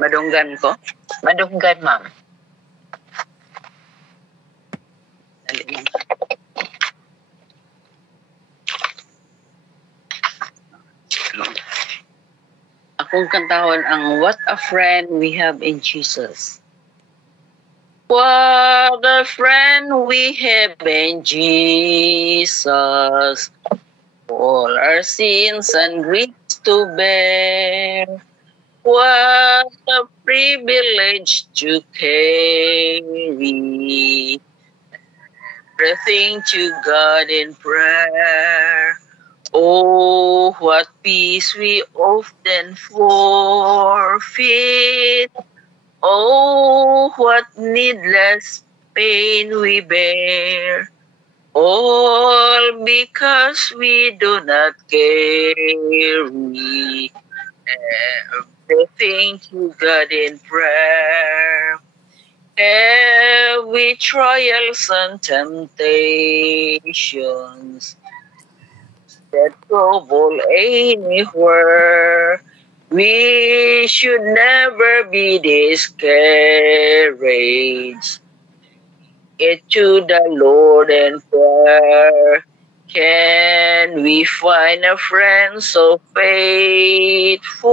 Madunggan ko? Madunggan, ma'am. Dali lang. Akong kantahon ang What a Friend We Have in Jesus. What a friend we have in Jesus. All our sins and griefs to bear. What a privilege to carry everything to God in prayer. Oh, what peace we often forfeit. Oh, what needless pain we bear. All because we do not carry everything to God in prayer. Every trials and temptations that trouble anywhere, we should never be discouraged. It to the Lord in prayer. Can we find a friend so faithful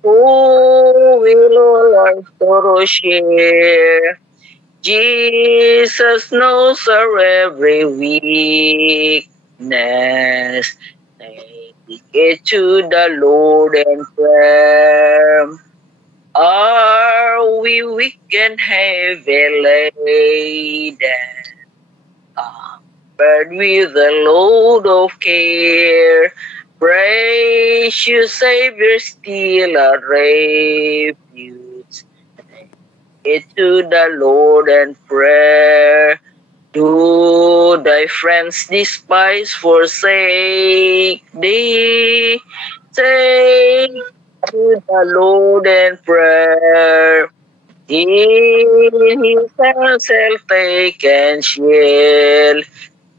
who will all our sorrow share? Jesus knows our every weakness. Take it to the Lord in prayer. Are we weak and heavy laden? But with a load of care, precious Savior, still our refuge. It to the Lord and prayer. Do thy friends despise, forsake thee? Take to the Lord and prayer. In his hands shall take and shield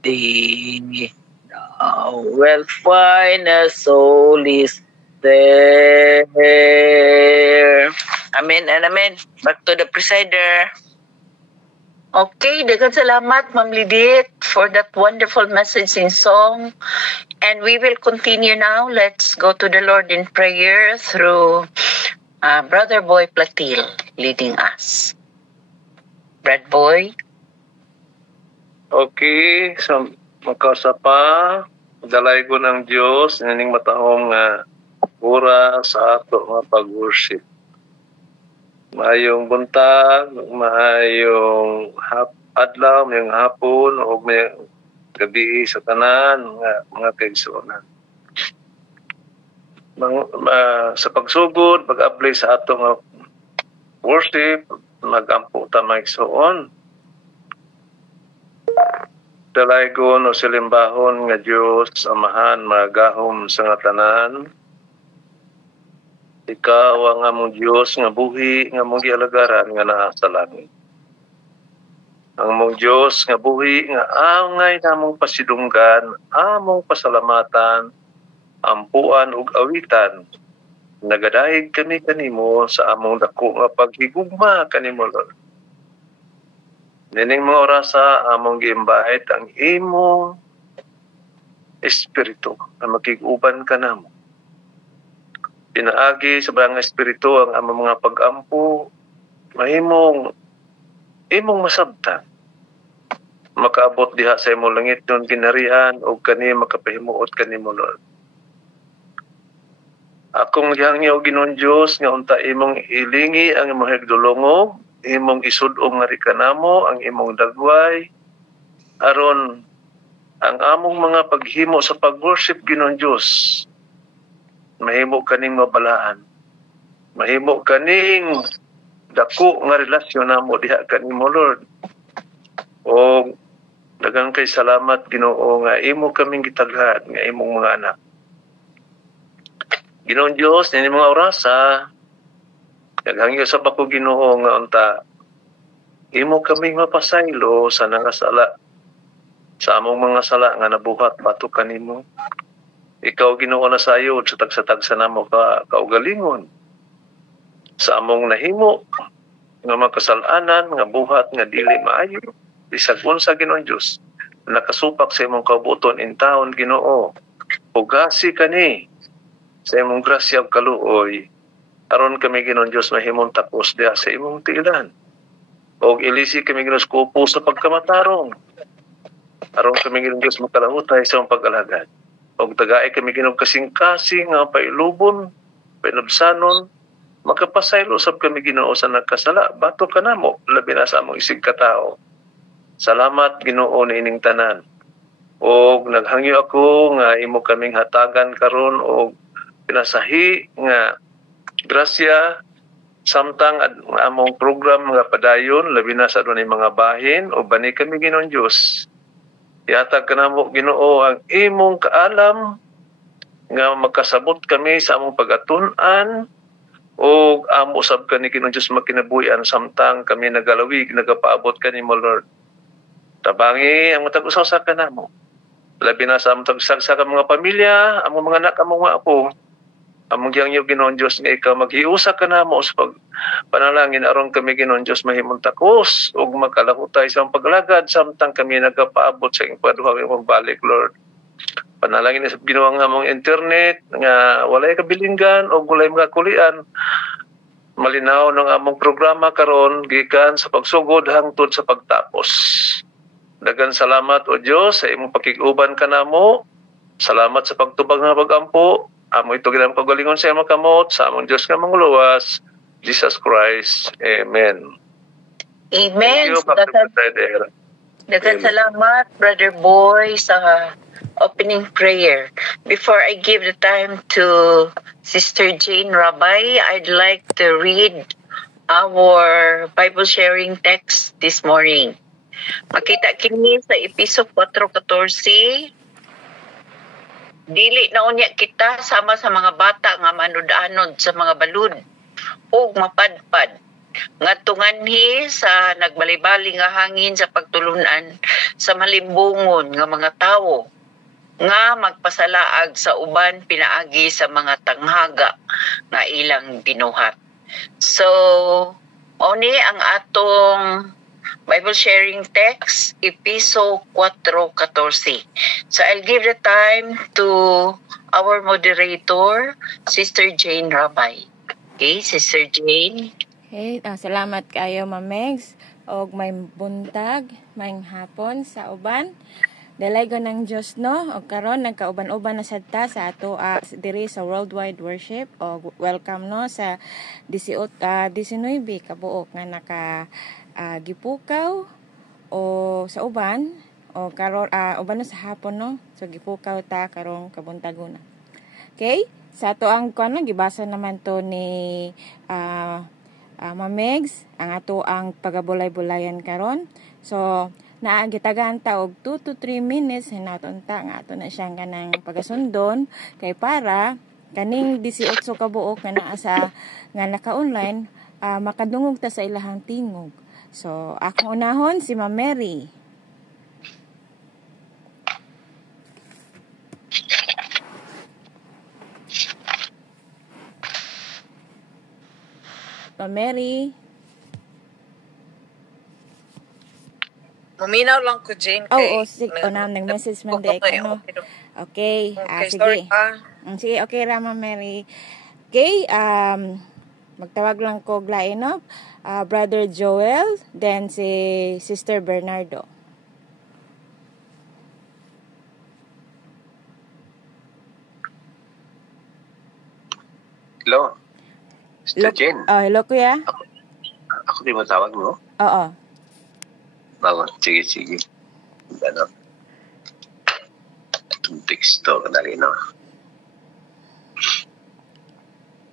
thee. Thou wilt find a soul is there. Amen and amen. Back to the presider. Okay, daghang salamat, Ma'am Lidit, for that wonderful message in song. And we will continue now. Let's go to the Lord in prayer through Brother Boy Platil leading us. Brad Boy. Okay, so magkasapa, dalay ko ng Diyos, naning matahong oras sa ato nga pag-worship. Maayong buntag, maayong adlaw, mayong hapon, o mayong gabi sa tanan, mga kaigsuonan. Sa pagsugod, pag-apply sa ato nga worship, mag-ampo ta maigsuon. Dalay ko no silimbahon nga Diyos, Amahan, magahom sa nga tanan. Ikaw ang among Diyos nga buhi, nga mong gialagaran nga naa sa langit. Ang mong Diyos nga buhi, nga angay namong pasidunggan, among pasalamatan, ampuan ug awitan. Nagadahig kami kanimo sa among dako nga paghigugma kanimo, Lord. Nining mga orasa among giimbahit ang imong espiritu na makig-uban ka namo. Pinaagi sa barang espiritu ang among mga pag-ampo, mahimong masabtan. Makaabot diha sa imong langit nun kinarian o kani makapahimuot kanimo, Lord. Akong gihangyo Ginoong Diyos nga unta imong ilingi ang imong higdulongog, imong isud-ong nga rikanamo ang imong dagway aron ang among mga paghimo sa pag-worship Ginoong Diyos mahimo kaning mabalaan, mahimo kaning dako nga relasyon namo diha kanimo, Lord. O daghang kay salamat Ginoo nga imo kaming gitaghan nga imong mga anak. Ginoong Diyos, nini mga orasa, naghangyo sa bako Ginoo nga unta imo kaming mapasaylo sa nangasala sa among mga sala nga nabuhat batok kanimo. Ikaw Ginoo na sayod sa tagsatagsa namo ka kaugalingon. sa among nahimo nga makasalanan nga buhat nga dili maayo bisag unsa Ginoong Dios nakasupak sa imong kabuton in taon Ginoo. Ugasi kani sa imong grasya ug kaluoy aron kami Ginoong Dios mahimong tapos diha sa imong tiilan. Og ilisi kami Ginoo kupo sa pagkamatarong aron kami Ginoong Dios makalahutay sa imong pag-alagad. Og tagaay kami Ginoo kasing-kasing nga pailubon, painabsanon, makapasaylo sab kami Ginoo sa nagkasala. Bato ka namo labi na sa among isig katao. Salamat Ginoo niining tanan. Og naghangyo ako nga imo kaming hatagan karon og pinasahi nga grasya samtang among program nga padayon labi na sa adunay mga bahin o bani kami Ginoong Dios. Ihatag kanamo Ginoo ang imong kaalam nga makasabot kami sa among pagatun-an o amo usab kani Ginoong Dios makinabuhi-an samtang kami nagalawig nagapaabot kanimo Lord. Tabangi ang matag usaw sa kanamo. Labi na sa among tagsagsa ka mga pamilya, among mga anak, among mga apo. Among giyangyo Ginoong Dios nga ikaw maghiusa kanamo sa panalangin aron kami Ginoong Dios mahimong takos ug makalahutay sa paglagad samtang kami nagapaabot sa imong paduhang imong balik Lord. Panalangin sa Ginoo nga among internet nga walay kabilinggan o walay mga kulian. Malinaw ng among programa karon gikan sa pagsugod hangtod sa pagtapos. Daghang salamat o Dios sa imong pakig-uban kanamo. Salamat sa pagtubag nga pag-ampo. Amo ito ginang pagalingon sa imong kamot sa among Dios nga mangluwas, Jesus Christ. Amen. Amen. Thank you, Pastor Eder. Daghang salamat, Brother Boy, sa opening prayer. Before I give the time to Sister Jane Rabay, I'd like to read our Bible sharing text this morning. Makita kini sa Episod 4:14. Dili na unya kita sama sa mga bata nga manud-anod sa mga balud o mapadpad nga tunganhi sa nagbalibali nga hangin sa pagtulunan sa malimbungon nga mga tawo nga magpasalaag sa uban pinaagi sa mga tanghaga nga ilang binuhat. So, oni ang atong Bible sharing text, Episod 4:14. So I'll give the time to our moderator, Sister Jane Rabay. Okay, Sister Jane. Okay, salamat kayo Mamegs. Og may buntag, may hapon sa uban. Dalay ko ng Diyos no, o karon nagkauban-uban na sadta sa ato diri sa Worldwide Worship. O welcome no sa 19 kabuok nga naka gipukaw o sa uban o karon uban no sa hapon no. So gipukaw ta karong kabuntaguna. Okay? Sa ato ang kuno gibasa naman to ni Mamegs ang ato ang pagabulay-bulayan karon. So naagitagan ta og 2 to 3 minutes hinatunta nga ato na siyang kanang pagasundon kay para kaning 18 kabuok nga naa sa nga naka-online makadungog ta sa ilahang tingog. So akong unahon si Ma'am Mary. Ma'am Mary. Muminaw lang ko, Jane. Oo, sige. Nag-message man di ako. Okay. Sige. Sorry. Sige, okay ra, Ma'am Mary. Okay, magtawag lang ko glain, no? Brother Joel, then si Sister Bernardo. Hello. Sister Jane. Hello, kuya. Ako di mo tawag mo? Oo. Sige. Ano? Itong teksto kadali, no?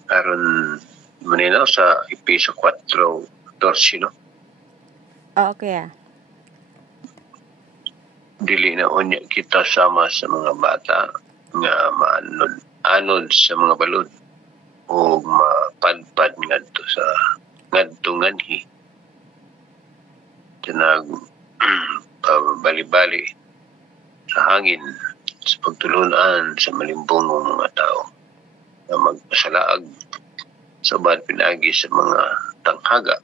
Karon maninaw sa Episod 4:14, no? Oo, kuya. Dili na unya kita sama sa mga bata nga maanod sa mga balod o mapadpad ngadto sa ngadtunganhi. Tinag bali-bali sa hangin sa pagtulunan sa malimbong ng mga tao na magpasalaag sa uban pinagi sa mga tanghaga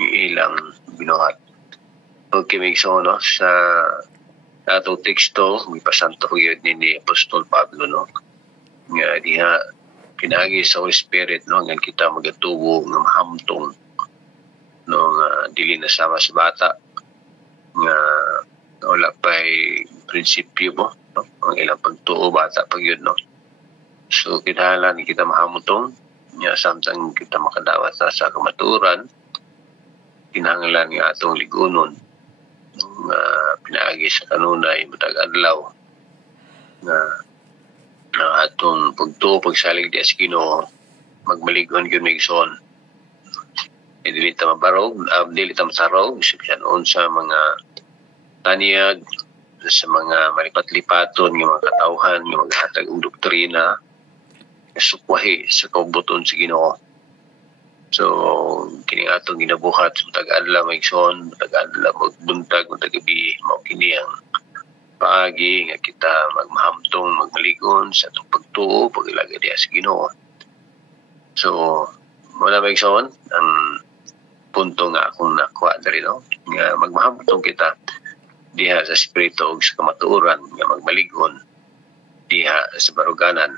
yung ilang binuhat. Okay, may no, sa atong teksto, may pasanto yun ni Apostol Pablo, no? Nga diha pinagi sa Holy Spirit, no? Nga kita magatubo ng mahamtong no, dili na sama sa bata nga wala pa'y prinsipyo mo, no? Ang ilang pagtuo bata pag yun, no? So kinahanglan kita mahamtong nga samtang kita makadawat sa kamaturan, kinahanglan nga atong ligunon nga pinaagi sa kanunay matag adlaw nga atong pagtuo pagsalig di sa Ginoo magmaligon gyud migson dili ta mabarog dili ta masarog siya unsa mga tanyag sa mga malipat-lipaton nga mga katawhan nga maghatag og doktrina sukwahi sa kaubuton sa Ginoo. So kini atong ginabuhat sa tag-adlaw maigsoon, tag-adlaw magbuntag ug gabi mao kini ang paagi nga kita magmahamtong magmaligon sa atong pagtuo pagilagad diha sa Ginoo. So wala maigsoon ang punto nga akong nakuha diri, no, nga magmahamtong kita diha sa espiritu ug sa kamatuoran nga magmaligon diha sa baruganan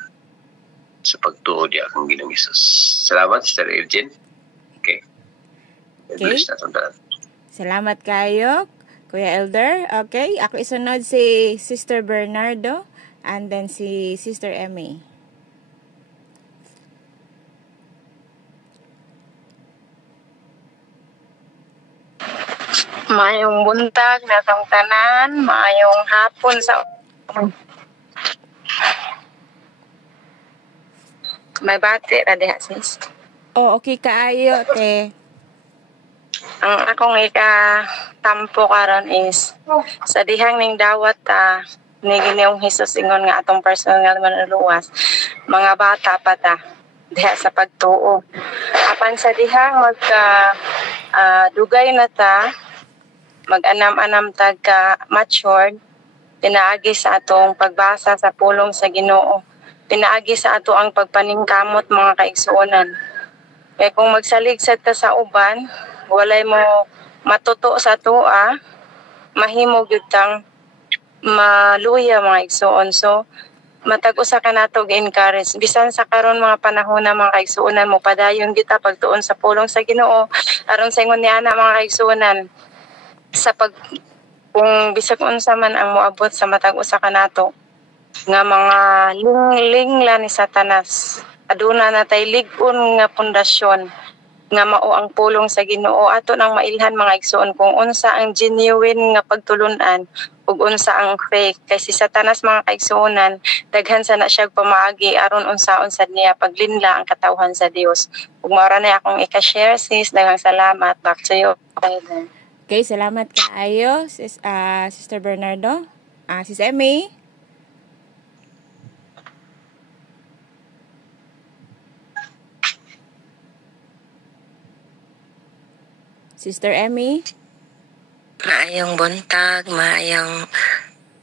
sa pagtuo diha kang Ginoong Hesus. Salamat, Sister Elgin. Okay. Salamat kayo, Kuya Elder. Okay, ako isunod si Sister Bernardo and then si Sister Emmy. Maayong buntag natong tanan, maayong hapon sa may bati ra diha sis. Oh, okay kaayo te. Ang akong ika-tampo karon is sa dihang ning dawat ni Ginoong Hesus ingon nga atong personal manluluwas. Mga bata pa ta diha sa pagtuo. Apan sa dihang dugay na ta mag-anam-anam tag ka matured, pinaagi sa atong pagbasa sa pulong sa Ginoo. Pinaagi sa ato ang pagpaningkamot mga kaigsuonan. Kaya kung magsaligsad ta sa uban, walay mo matuto sa tuwa, mahimo gyud kang maluya mga igsuon. So matag-usa ka nato gi-encourage bisan sa karon mga panahon na mga kaigsuonan mo padayon kita pagtuon sa pulong sa Ginoo aron sa ingon niya na mga kaigsuonan sa kung bisag unsa man ang moabot sa matag-usa ka nato nga mga lingla ni Satanas aduna natay lig-on nga pundasyon nga mao ang pulong sa Ginoo ato nang mailhan mga igsoon kung unsa ang genuine nga pagtulunan ug unsa ang fake kay si Satanas mga kaigsuonan daghan sa na siya pamaagi aron unsaon sad niya paglinla ang katawhan sa Dios ug mao ra na akong ika-share sis daghang salamat back to you. Okay, salamat kaayo Sister Bernardo. Sis Emmy. Sister Emmy. Maayong buntag, maayong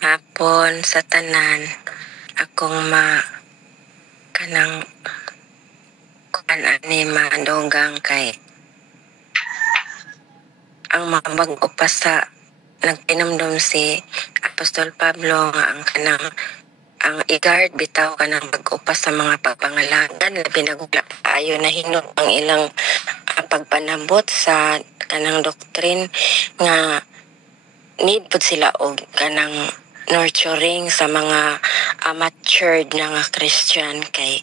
hapon sa tanan. Akong kanang ani madugang kay ang mabag-upas sa nagpinumdum si Apostol Pablo nga ang i-guard bitaw kanang pag-upas sa mga pagpangalagan labi nagula ayo na hinot ang ilang pagpanabot sa kanang doctrine nga need pud sila og kanang nurturing sa mga matured na nga Christian kay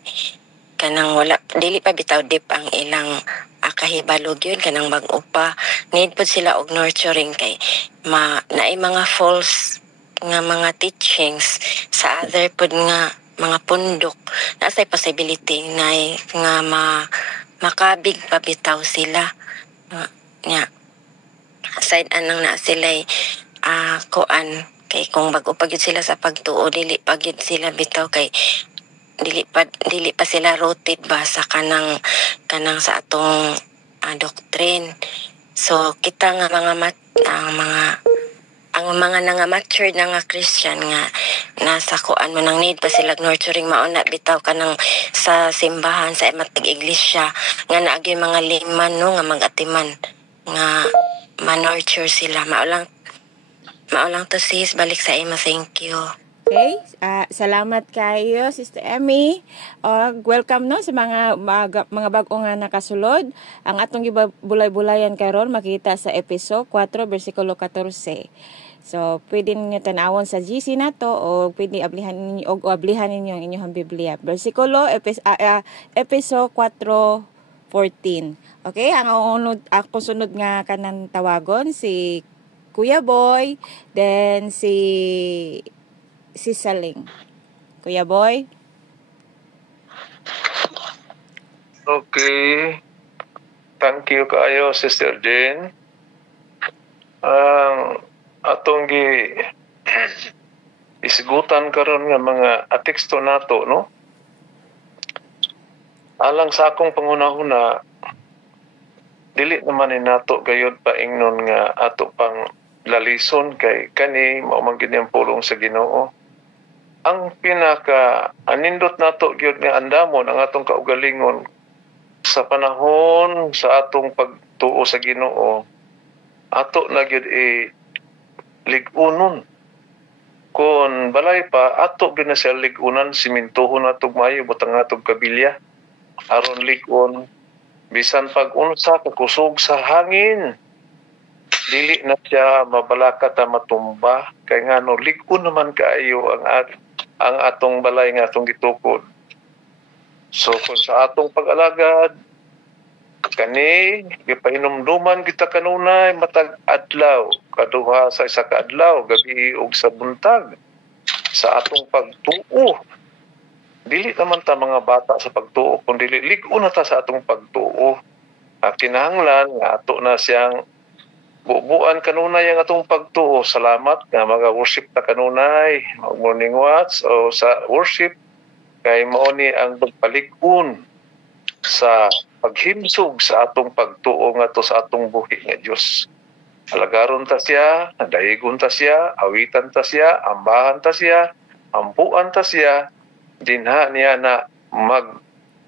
kanang wala dili pa bitaw deep ang ilang kahibalog yun kanang bag-upa need pud sila og nurturing kay naay mga false nga mga teachings sa other pud nga mga pundok na say possibility na nga makabig pabitaw sila nga aside anang na sila kuan kay kung bag-upa gyud sila sa pagtuo dili pa gyud sila bitaw kay dili pa sila rooted ba sa kanang sa atong doctrine. So kita nga mga ang mga nga matured na nga Christian nga nasa kuan mo nang need pa sila nurturing mauna bitaw ka ng sa simbahan sa matag iglesia nga naagi mga liman no nga magatiman nga ma-nurture sila maulang to sis balik sa imo, thank you. Okay, salamat kayo Sister Emmy. Welcome no sa mga bag-o nga nakasulod. Ang atong gibulay-bulayan karon makita sa Efeso 4 versikulo 14. So, pwede ninyo tanawon sa GC na to o pwede ablihan ninyo ang inyong Biblia. Versikulo Efeso 4:14. Okay, ako sunod nga kanang tawagon si Kuya Boy, then si Saling. Kuya Boy? Okay. Thank you kaayo, Sister Jane. Atong isigutan karon nga mga teksto nato, no? Alang sa akong pangunahuna, dili naman ni nato gayud paingnon nga ato pang lalison kay kani mao man gid ang pulong sa Ginoo. Ang pinaka anindot nato gyud nga andamon ang atong kaugalingon sa panahon sa atong pagtuo sa Ginoo, ato na gyud ligunon. Kung balay pa ato gyud na siya ligunan, simintuhon nato maayo butang atong kabilya aron ligon bisan pag unsa ka kusog sa hangin dili na siya mabalakat ta matumba kay ngano ligon naman kaayo ang atong balay nga atong gitukod. So kung sa atong pag-alagad kani gipahinumduman kita kanunay matag adlaw kaduha sa isa ka adlaw gabi ug sa buntag sa atong pagtuo. Dili naman ta mga bata sa pagtuo kundi lig-on na ta sa atong pagtuo. Kinahanglan nga ato na siyang bubuan kanunay ang atong pagtuo. Salamat nga mag-worship ta kanunay, morning watch o sa worship kay mao ni ang pagpalig-on sa paghimsog sa atong pagtuo ngadto sa atong buhi nga Dios. Alagaron ta siya, dayigon ta siya, awitan ta siya, ambahan ta siya, ampuan ta siya, dinha niya na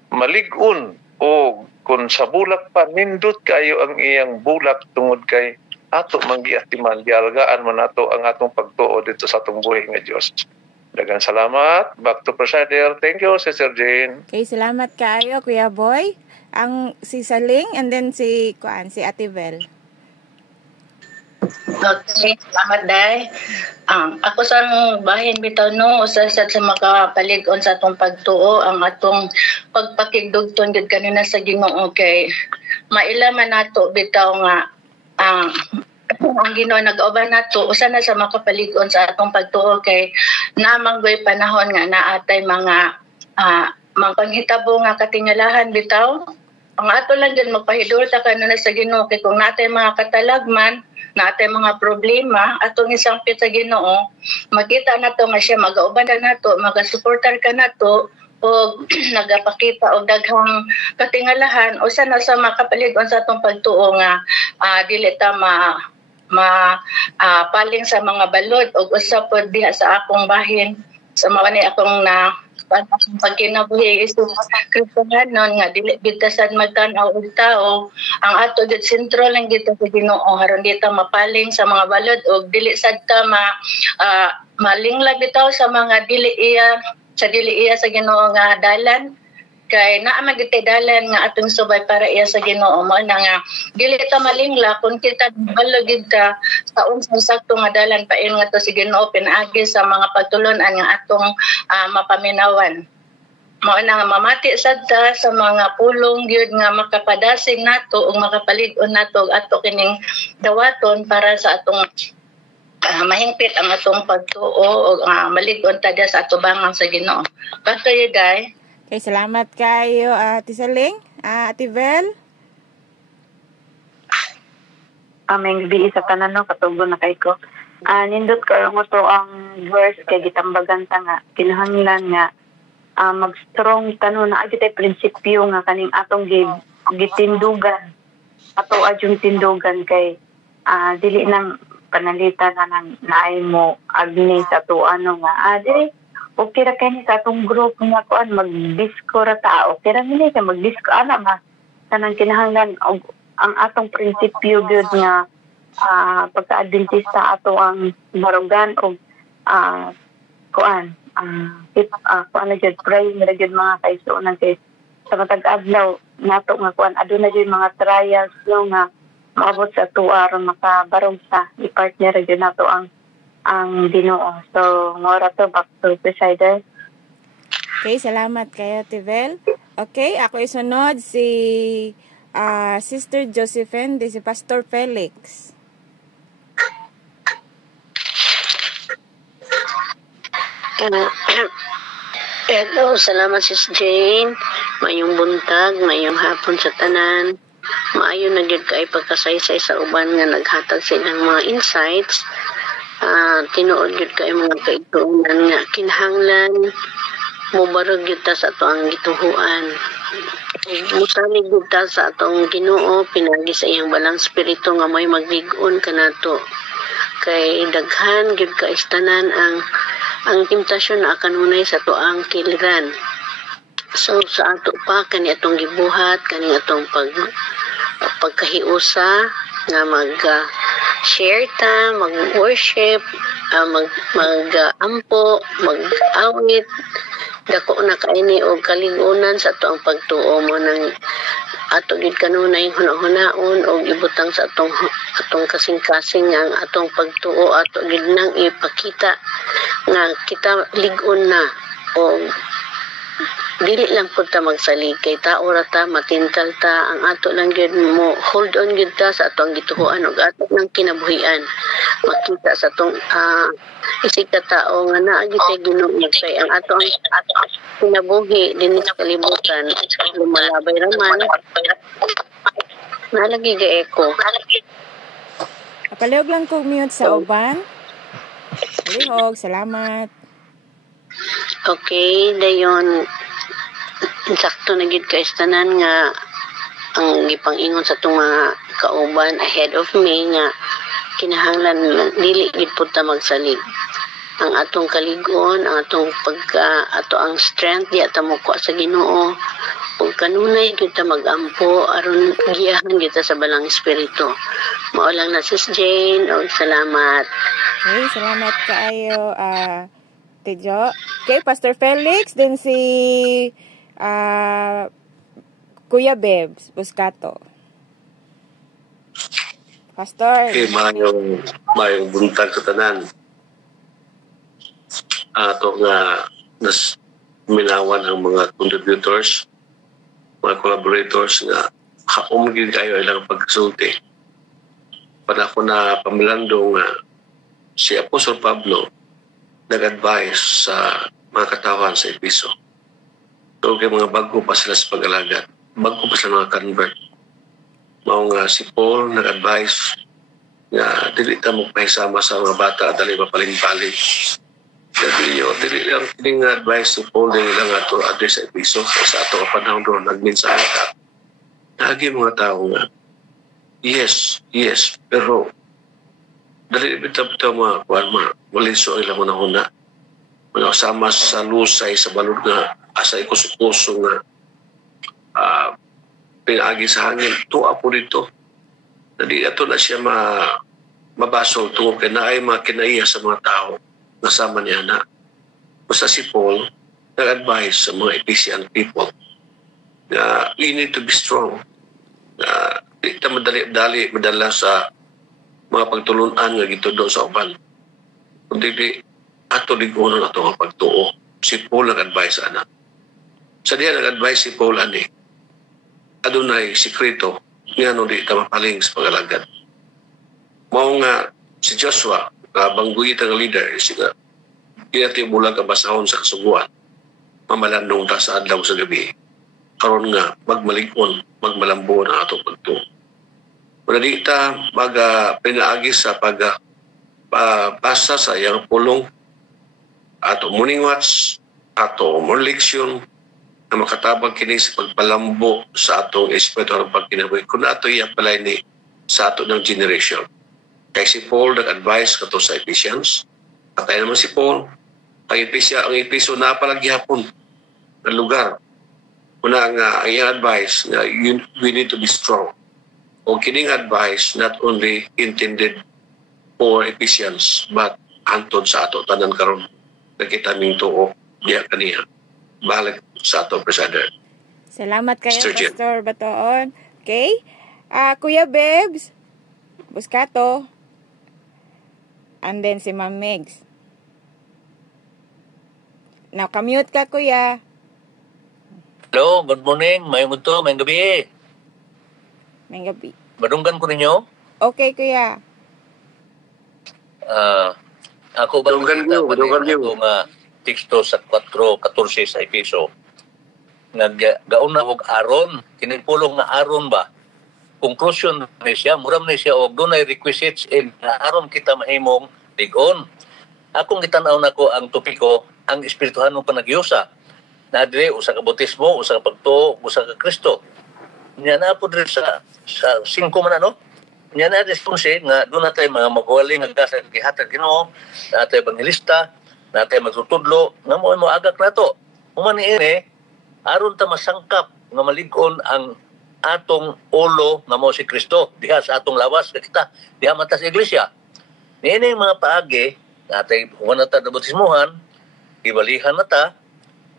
malig-on o kung sa bulak pa nindot kayo ang iyang bulak tungod kay ato manggiatiman gialagaan man nato ang atong pagtuo dito sa atong buhi nga Dios. Daghang salamat. Back to Presider. Thank you, Sister Jane. Okay, salamat kayo Kuya Boy. Ang si Saling and then si Ate Vel. Okay, salamat day. Ako sa bahin bitaw no usa sa makapalig-on sa atong pagtuo ang atong pagpakigdugton gid kanina sa Ginoo kay maila man nato bitaw nga ang Ginoo nag-auban nato usa na sa makapalig-on sa atong pagtuo kay namanggoy panahon nga naatay mga panghitabo nga katingalahan bitaw. Ang ato lang dyan magpahidurta kanina sa Ginoo kay kung natay mga katalagman, natay mga problema, atong isampit sa Ginoo, makita nato nga siya mag-auban na nato, magasuportar ka nato o nagapakita og daghang katingalahan usa na sa makapalig-on sa atong pagtuo nga dili ta paling sa mga balod og usa pod diha sa akong bahin sa mawani akong pagkinabuhi is Kristohanon nga dili bitasan magtan-aw og tao ang ato gid sentro lang gito sa Ginoo aron dito mapaling sa mga balod og dili sad ta malinglag bitaw sa mga dili iya sa Ginoo nga dalan kay naa man gid dalan nga atong subay para iya sa Ginoo mo na nga dili ta malingla kung kita balog ka sa unsang sakto nga dalan pain nga to si Ginoo pinaagi sa mga pagtulon-an nga atong mapaminawan mo na nga mamati sad ta sa mga pulong gyud nga makapadasig nato ug makapalig-on nato ato kining dawaton para sa atong mahingpit ang atong pagtuo ug malig-on ta sa atubangan sa Ginoo. Back to you guys. Okay, salamat kayo, Ate Saling. Ate Vel? Aming bihi sa tanan no, katubo na kay ko. Nindot ko ang ito ang verse kay gitambagan ta nga, kinahanglan nga, mag-strong tanon na agit ay prinsipyo nga kaning atong gitindugan. Ato adyong tindugan kay, dili nang panalitan na ng naay mo agni sa to ano nga dire okay ra kani sa atong group nga kuan mag-disco ra ta okay ra gini ka mag-disco ana ma tanang kinahanglan og ang atong prinsipyo gyud nga pagka-adventista ato ang barugan og kuan kuan gyud pray ra gyud mga kaigsuonan kay sa matag adlaw nato nga kuan aduna gyud mga trials no nga maabot sa tuwa aron makabarog sa i-partner gyud nato ang Ginoo. So mora to back to Presider. Okay, salamat kayo Tivel. Okay, ako isunod si Sister Josephine di si Pastor Felix. Hello, salamat Sis Jane. Mayong buntag, mayong hapon sa tanan. Maayo na gyud kay pagkasaysay sa uban nga naghatag silang mga insights. Tinuod gyud kay mga kaigsuonan nga kinahanglan mobarog gyud ta sa ato ang gituhuan. Musalig gyud ta sa atong Ginoo pinagi sa iyang balang espiritu nga may maglig-on kanato. Kay daghan gyud ka istanan ang temptasyon na kanunay sa tuang kiliran. So sa ato pa kani atong gibuhat kani atong pagkahiusa nga mag-share ta, mag-worship, mag-ampo, mag-awit, dako na kaini og kaligunan sa ato ang pagtuo mo ng ato gid kanunay hunahunahon og ibutang sa atong kasing-kasing ang atong pagtuo ato gid nang ipakita nga kita lig-on na o dili lang pud ta magsalig kay tao ra ta matintal ta ang ato lang gyud mo hold on gyud ta sa atong gituhuan ug ato nang kinabuhian makita sa atong isig ka tao nga naa gyud kay Ginoo kay ang ato ang kinabuhi dinhi sa kalibutan lumalabay ra man nalagi ga echo Palihog lang ko mute sa uban. Palihog, salamat. Okay, dayon sakto na gid kay tanan nga ang gipangingon sa itong mga kauban ahead of me nga kinahanglan dili gid pud ta magsalig. Ang atong kaligon, ang atong ato ang strength di ata mo sa Ginoo ug kanunay gyud ta magampo aron giyahan gyud ta sa balang espiritu. Mao lang na Sis Jane og salamat. Okay, salamat kaayo Tijo. Okay, Pastor Felix din si Kuya Bebs Buscato. Pastor. Okay, mayong buntag sa tanan. Ato nga nas minawan ang mga contributors, mga collaborators nga haumgid kayo ilang pagsulti. Panahon na pamilando nga si Apostol Pablo nag-advise sa mga katawan sa Episo. So, kay mga bago pa sila sa pag-alagad. Bago pa sila mga convert. Mao nga si Paul nag-advise nga dili ta magpahisama sa mga bata dali mapaling-paling. Dili lang kining advice si Paul dili lang ato address sa Episo sa ato panahon doon nagmensahe ka. Lagi mga tao nga yes, pero dali bitaw mga kuan maliso ilang una mga sama sa lusay sa balod nga asa ikusukuso nga pinaagi sa hangin tuwa po dito dali ato na siya mabasol tungkol kay naay mga kinaiya sa mga tao na sama niya na basta si Paul nag-advise sa mga Ephesian people na we need to be strong di ta madala sa mga pagtulunan nga gitudo sa uban. Kundi ato ligunon ato nga pagtuo. Si Paul nag-advise ana. Sa diya nag-advise si Paul ani. Adunay sikreto ngano di ta mapaling sa pag-alagad. Mao nga si Joshua nga bangguyit ang leader siya. Iyati bulag ka basahon sa kasuguan. Mamalandong ta sa adlaw sa gabi. Karon nga magmalig-on, magmalambo na ato pagtuo. Wala di ta pinaagi sa pagbasa sa iyang pulong ato morning watch, ato morning leksyon na makatabang kini sa pagpalambo sa atong espiritu ng pagkinabuhi. Kung ato iya palay ni sa ato ng generation. Kay si Paul nag-advise kato sa Ephesians. Patay naman si Paul. Ang Episo na palaghihapon na lugar. Una nga, ang iyang advice na we need to be strong. O kining advice not only intended for Ephesians, but antod sa ato tanan karon nakita ming tuo diya kaniya. Balik sa ato, Presider. Salamat kayo, Mr. Jim. Pastor Batoon. Okay? Kuya Bebs, Buscato, and then si Ma'am Megs. Nakamute ka, Kuya. Hello, good morning. Mayong ito, mayong gabi. May gabi. Madunggan ko ninyo. Okay, Kuya. Ako ba Madunggan ko. Itong teksto sa 4:14 sa Episo. Naggaon na og Aaron. Kinipulong na Aaron ba? Conclusion ni siya, muram ni siya og dunay requisites in na Aaron kita mahimong ligon. Akong gitanaw nako ang topiko, ang espirituhanong panaghiusa. Na dire usa ka bautismo, usa ka pagtuo, usa ka Kristo. Nya na po dire sa 5 man ano. Nya na response nga doon natay mga magwali nga gasa gihatag Ginoo, natay evangelista, natay magtutudlo, nga mo agak nato. Human ini aron ta masangkap nga malig-on ang atong ulo nga mo si Kristo diha sa atong lawas kita diha mata sa iglesia. Niini mga paagi natay human ta na bautismuhan, ibalihan na ta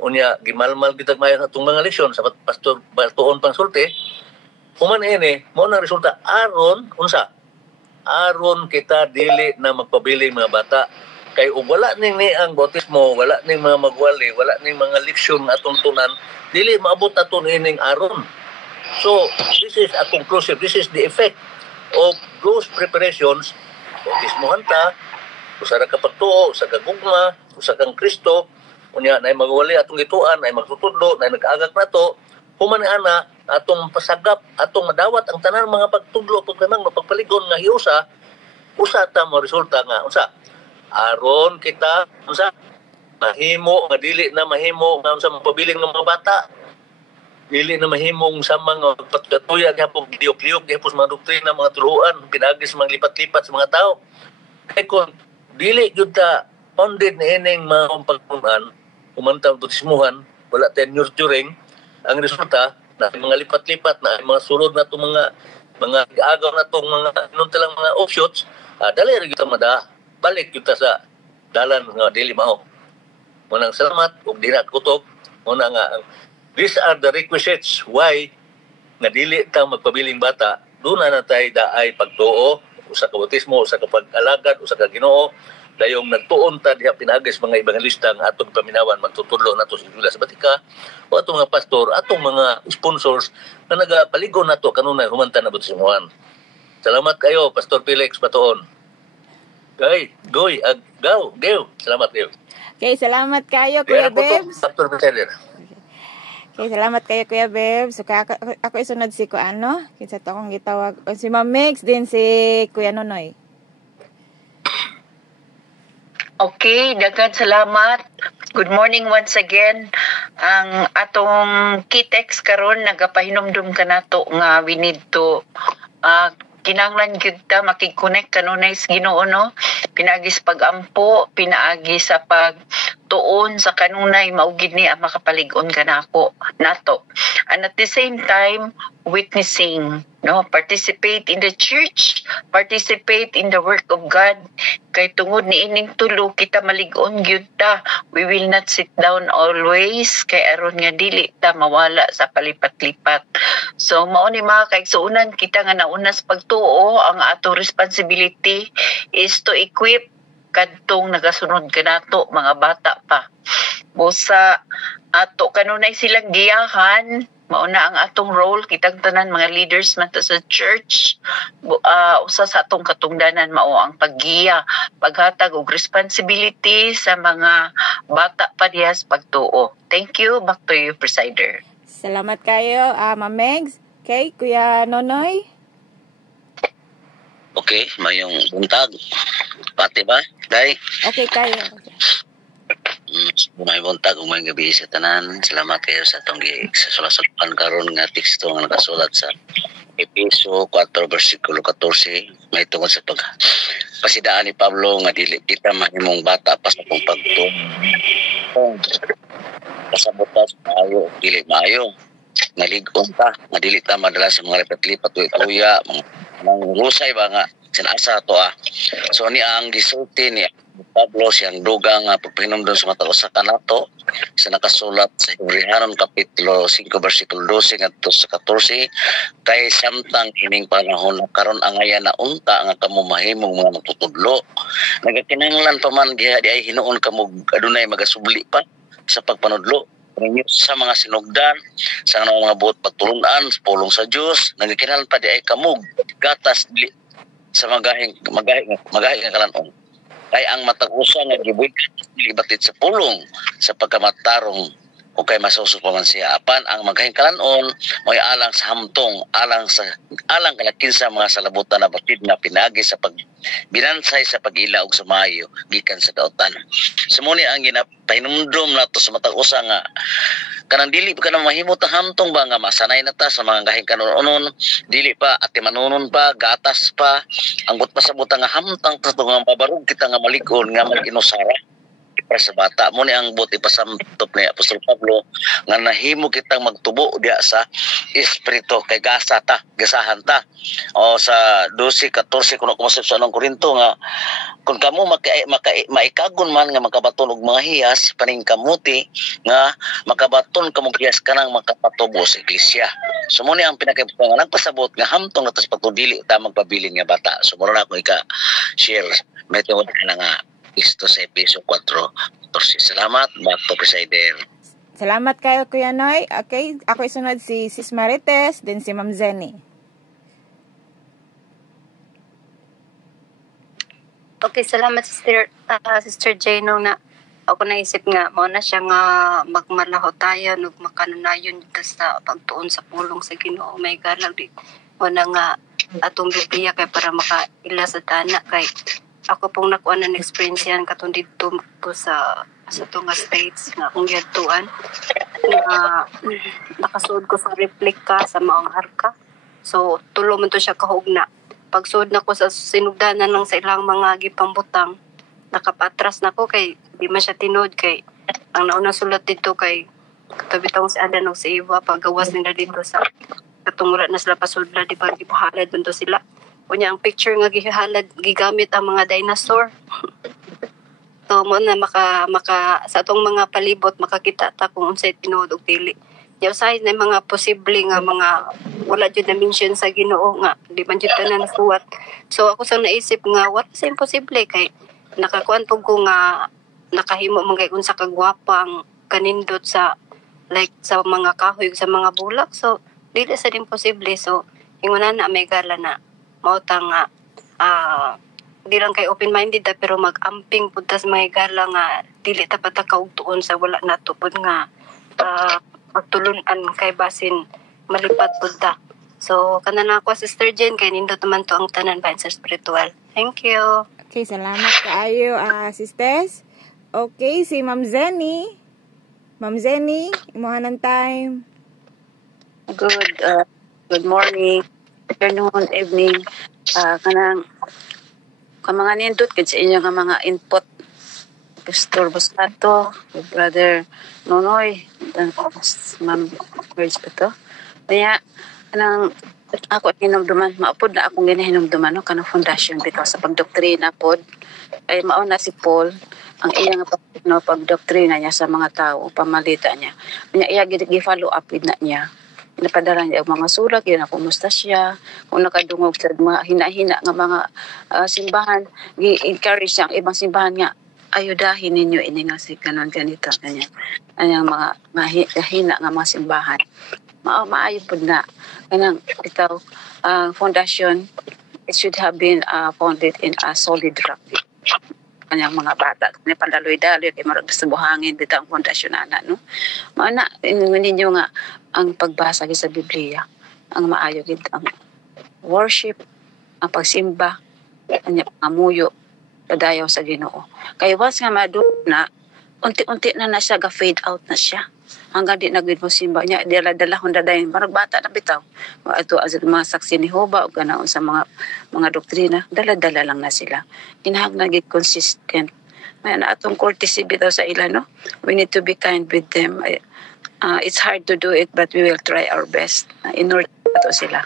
unya gimalmal bitag mayon atong mga leksyon sa pastor Batuon pangsulti. Human ini mo na resulta aron unsa? Aron kita dili na magpabiling mga bata kay ug wala ning ni ang bautismo, wala ning mga magwali, wala ning mga leksyon atong tunan, dili maabot aton ining aron. So, this is a conclusive, this is the effect of those preparations. Bautismohan ta, usa ra ka pagtuo, usa ka gugma, usa kang Kristo, unya nay magwali atong gituan, nay magtutudlo, nay nag-agak nato, human ana atong pasagap, atong madawat ang tanan mga pagtudlo, pagkamang mapagpaligon nga hiusa, usa ta mo resulta nga unsa? Aron kita unsa? Mahimo nga dili na mahimo nga unsa mapabiling ng mga bata. Dili na mahimong sa mga pagkatuya gihapon diok-liok gihapon mga doktrina mga tuluan pinagis mga lipat-lipat sa mga tao. Kay kung dili gyud ta founded na ining mga pagpunan, umantang bautismuhan, wala tayong nurturing, ang resulta na mga lipat-lipat na mga sulod na itong mga agaw na itong mga talang mga offshoots, dali rin kita mada, balik kita sa dalan nga dili mao. Munang salamat, ug di na kutob, muna nga, these are the requisites why nga dili ta magpabiling bata, doon na tayo daay pagtuo, usa ka bautismo, usa ka pag-alagad, usa ka Ginoo, dayong nagtuon ta diha pinagis mga ebangelista nga atong paminawan magtutudlo nato sa Iglesia sa Batika o atong mga pastor, atong mga sponsors na nagapaligon nato kanunay humantan na bautismohan. Salamat kayo, Pastor Felix Batuon. Goy, gaw. Salamat kayo. Okay, salamat kayo, Kuya Bebs. Pastor Felix. Okay, salamat kayo, Kuya Bebs. So, ako isunod si Kuano. Kinsa to akong gitawag. O, si Ma'am Mix, din si Kuya Nonoy. Okay, daghang salamat. Good morning once again. Ang atong key text karon nagapahinumdum kanato nga we need to kinahanglan gyud ta makig-connect kanunay sa Ginoo no. Pinaagi sa pagampo, pinaagi sa pagtuon sa kanunay maugid ni ang makapalig-on kanako nato. And at the same time witnessing, no, participate in the church, participate in the work of God. Kay tungod ni ining tulo kita malig-on gyud ta. We will not sit down always kay aron nga dili ta mawala sa palipat-lipat. So mao ni mga kaigsuonan kita nga nauna sa pagtuo, ang ato responsibility is to equip kadtong nagasunod kanato mga bata pa. Busa ato kanunay silang giyahan, mauna ang atong role kitang tanan mga leaders man ta sa church, usa sa atong katungdanan mao ang paggiya, paghatag og responsibility sa mga bata pa diha sa pagtuo. Thank you, back to you, Presider. Salamat kayo, Ma'am Megs. Okay, Kuya Nonoy. Okay, mayong buntag. Pati ba? Day? Okay kayo. May buntag ug may gabi sa tanan. Salamat kayo sa atong sulasulan karon nga teksto nga nakasulat sa Epeso 4 versikulo 14. May tungkol sa pasidaan ni Pablo nga dili kita mahimong bata pa sa pagtuo. Kasabotas maayo, dili maayo. Naligon ta, nga dili ta madala sa mga lipat-lipat tuya, mga rusay ba nga sinasa to So ni ang gisulti ni Pablo siyang dugang pagpahinumdum sa mata usa kanato sa nakasulat sa Hebrehanon kapitulo 5 versikulo 12 ngadto sa 14 kay samtang kining panahon karon ang aya na unta nga kamo mahimong mga magtutudlo nagakinahanglan pa man giha di ay hinuon kamo adunay magasubli pa sa pagpanudlo sa mga sinugdan sa mga buot pagtulunan sa pulong sa Dios nagakinahanglan pa di ay kamo gatas dili sa magahing nga kalanon kay ang matag-usa nga gibuig libatid sa pulong sa pagkamatarong o kay masuso pa man siya apan ang magahing kalanon mo'y alang sa hamtong alang kalakinsa mga salabutan na batid na pinagi sa binansay sa pag-ila og sumayo gikan sa daotan sumuni ang ginapahinumdum nato sa matag-usa nga kanang dili pa kanang mahimo ta hamtong ba nga masanay na ta sa mga gahing kanon dili pa ati manunon pa gatas pa anggot pa sa butang nga hamtang ta nga mabarog kita nga malikon nga maginusara para sa bata mo ni ang buti pasamtop ni Apostol Pablo nga nahimo kitang magtubo diya sa espiritu kay gasahan ta o sa 12:14 kuno kumasip sa anong Korinto nga kung kamo maikagon man nga makabaton og mga hiyas paning kamuti nga makabaton kamo hiyas kanang makapatubo sa iglesia sumuni ang pinakaimportante nga nagpasabot nga hamtong natas patudili ta magpabilin nga bata sumuro na ako share may tungod ka na nga isto sa Epeso 4:14. Salamat, back to presider. Salamat kayo, Kuya Noy. Okay, ako isunod si Sis Marites, then si Ma'am Zenny. Okay, salamat Sister Jano na ako naisip nga mo na siya nga magmalaho tayo ug makananayon sa pagtuon sa pulong sa Ginoo may galang di mo na nga atong Biblia kay para makaila sa tana kay ako pong nakuha ng experience yan katong dito po sa tunga states nga akong giyadtuan na nakasuod ko sa replika sa maong arka so tulo man to siya kahugna pagsuod na ko sa sinugdanan ng sa ilang mga gipambutang nakapatras na ko kay di man siya tinod kay ang naunang sulat dito kay katabitang si Adan o si Eva paggawas nila dito sa katungura na sila pasudla di ba gipahalad dito sila kunya ang picture nga gihalad gigamit ang mga dinosaur. So mo na maka sa atong mga palibot makakita ta kung unsay tinuod og dili. Yaw say na mga posible nga mga wala jud na mention sa Ginoo nga di man jud tanan nasuwat. So ako sa naisip nga what is imposible kay nakakuan pug ko nga nakahimo man kay unsa ka gwapang kanindot sa like sa mga kahoy sa mga bulak. So dili sa imposible so ingon na may gala na mauta nga di lang kay open-minded pero mag-amping pud tas may gala nga dili ta patakaw tuon sa wala nato pud nga pagtulunan kay basin malipat pud ta. So kanan ako Sister Jen kay nindot man to ang tanan ba sa spiritual. Thank you. Okay, salamat kaayo sisters. Okay, si Ma'am Zenny. Ma'am Zenny, imuhanan time. Good morning. Afternoon, evening, kanang mga nindot sa inyo nga mga input Pastor Buscato, Brother Nonoy, Ma'am Words pa to. Kaya, kanang ako hinumduman, maapod na akong ginahinumduman, no? Kanang foundation bitaw sa pagdoktrina pod. Ay mauna si Paul, ang iyang pagdoktrina niya sa mga tao, pamalita niya. Kanya iya gi-follow up with na niya. Napadala niya ang mga sulat, yun na kumusta siya, kung nakadungog sa mga hina-hina nga mga simbahan, i-encourage siya ang ibang simbahan nga, ayudahin ninyo ini nga si kanon ganito, ganyan. Ang mga hina nga mga simbahan. Maayo po na, kanang itaw, foundation, it should have been founded in a solid rock. Kanyang mga bata, kanya pandaloy-daloy, kaya marag sa buhangin, dito ang fondasyon na, no? Maana, ninyo nga, ang pagbasa sa Biblia, ang maayo gid ang worship, ang pagsimba, kanya pangamuyo, padayaw sa Ginoo. Kaya once nga maduna, unti-unti na siya ga-fade out na siya. Hanggang di nagwid mo simba niya, dala-dala hon daday, parang bata na bitaw. Ito as mga saksi ni Hoba o ganaon sa mga doktrina, dala-dala lang na sila. Kinahanglan naging consistent. May na atong courtesy bitaw sa ila, no? We need to be kind with them. It's hard to do it, but we will try our best. In order to sila.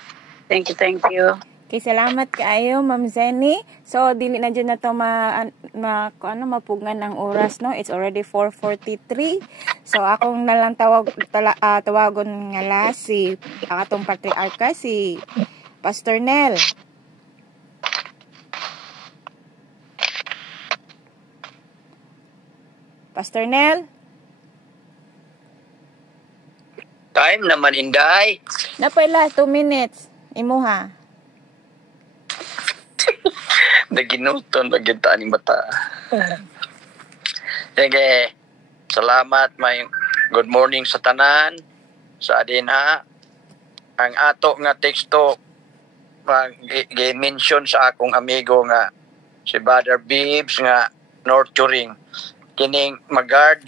Thank you. Okay, salamat kaayo, Ma'am Zenny. So, dili na dyan na to mapugngan ng oras, no? It's already 4:43. So, akong nalang tawagon nga la si ang atong patriarka, si Pastor Nel. Pastor Nel? Time naman, Inday. Napay 2 minutes. Imuha. Naginuton, nagintaan ni mata. Sige, salamat, may good morning sa tanan, sa adina. Ang ato nga teksto, gi-mention sa akong amigo nga, si Brother Bibbs nga nurturing. Kining mag-guard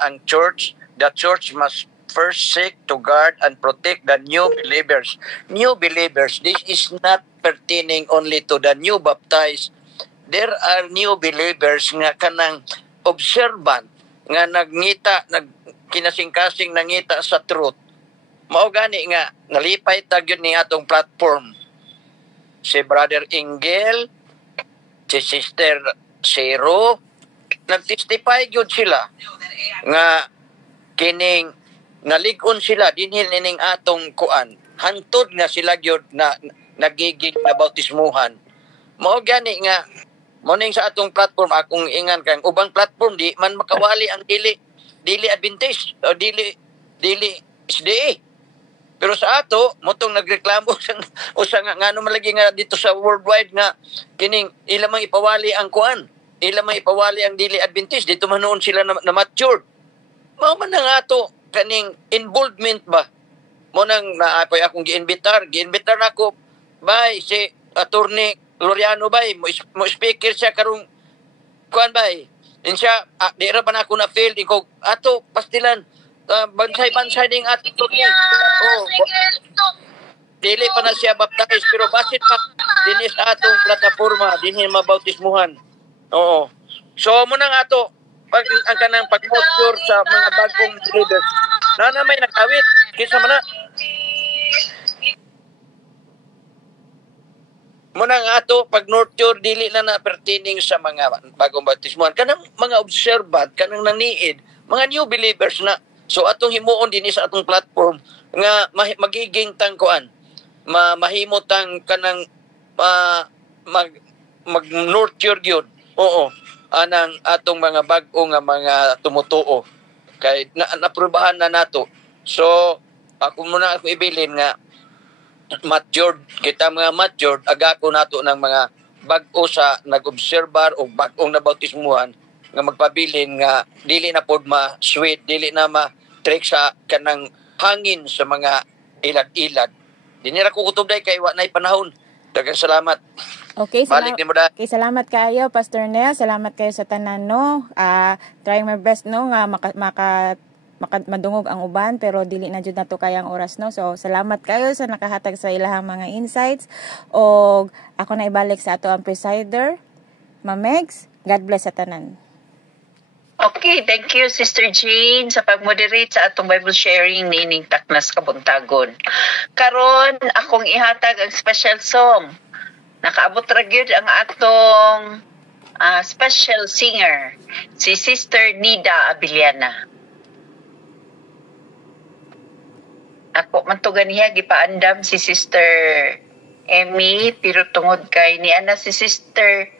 ang church. The church must first seek to guard and protect the new believers. New believers, this is not pertaining only to the new baptized. There are new believers nga kanang observant, nga kinasing-kasing nangita sa truth. Mao gani nga, nalipay tag yun ni atong platform. Si Brother Ingel, si Sister Zero, nag-testify yun sila nga kining naligon sila dinhil ning atong kuan hantod nga sila gyud na nagiging na bautismuhan. Mao gani nga mo ning sa atong platform akong ingan kang ubang platform di man makawali ang dili Adventist o dili SDA. Pero sa ato motong nagreklamo usa nga ngano malagi nga dito sa worldwide nga kining ila mang ipawali ang kuan, ila mang ipawali ang dili Adventist dito man noon sila na matured. Mao man nga ato kaning involvement ba mo nang naapoy akong giinbitar nako bay si Attorney Loriano bay mo speaker siya karong kuan bay insya di ra pa na ako na feel ko ato pastilan bansay ding ato dili pa na siya baptize pero basit pa dinis atong plataporma dinhi mabautismuhan. Oo, so mo nang ato pag ang kanang pag-nurture sa mga bagong believers. Na may nag-awit. Kisa man na. Muna nga ato, pag-nurture, dili na pertaining sa mga bagong bautismuhan. Kanang mga observant, kanang naniid, mga new believers na. So atong himuon din sa atong platform nga magiging tangkuan. Mahimotang kanang mag-nurture yun. Oo. Anang atong mga bag-o nga mga tumutuo kay naprobahan na nato. So ako muna ako ibilin nga matured kita mga matured agako nato ng mga bag-o sa nag-obserbar o bag-ong nabautismuhan nga magpabilin nga dili na pod ma-sweet, dili na ma-trick sa kanang hangin sa mga ilad-ilad. Dinira ko kutubday kay wa nay panahon. Daghang salamat. Okay, salamat kayo, Pastor Nel. Salamat kayo sa tanan, no. Trying my best, no, nga madungog ang uban, pero dili na jud nato kayang oras, no. So, salamat kayo sa nakahatag sa ilahang mga insights. O ako na ibalik sa ato ang presider, Ma'am Megs. God bless sa tanan. Okay, thank you, Sister Jane, sa pag-moderate sa atong Bible sharing nining Taknas Kabuntagon. Karon akong ihatag ang special song. Nakaabot ra gyud ang atong special singer, si Sister Nida Abiliana. Ako man to ganiya gipaandam si Sister Emmy, pero tungod kay ni ana si Sister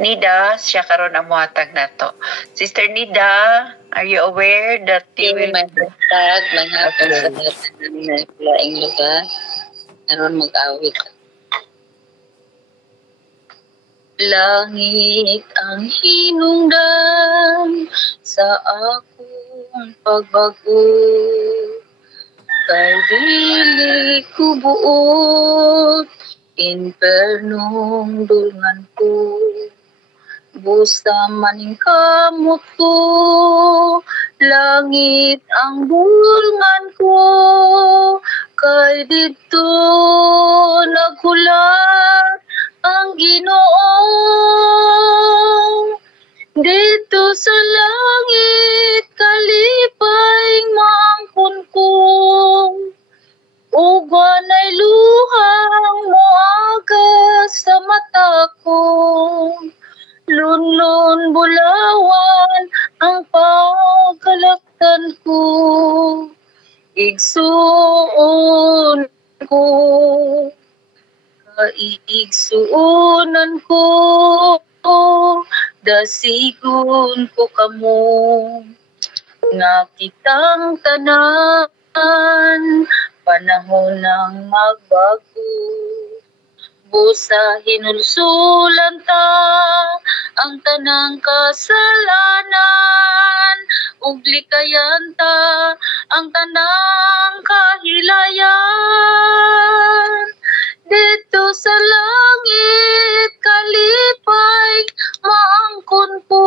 Nida, siya karon ang muhatag nato. Sister Nida, are you aware that you will tag manghapon sa laing lugar aron mag-awit? Langit ang hinungdan sa akong pagbago, kay dili ko buot, impernong dulngan ko. busa maning kamot ko, langit ang bulngan ko, kay dito naghulat ang Ginoo. Dito sa langit kalipay maangkon ko, uban ay luhang moagas sa mata ko. Lunlun bulawan ang pagkalaktan ko, igsuon ko, kaigsuonan ko, dasigon ko kamo, nga kitang tanan, panahon ng magbago. Busa hinulsulan ta ang tanang kasalanan, ug likayan ta ang tanang kahilayan. Dito sa langit kalipay maangkon ko,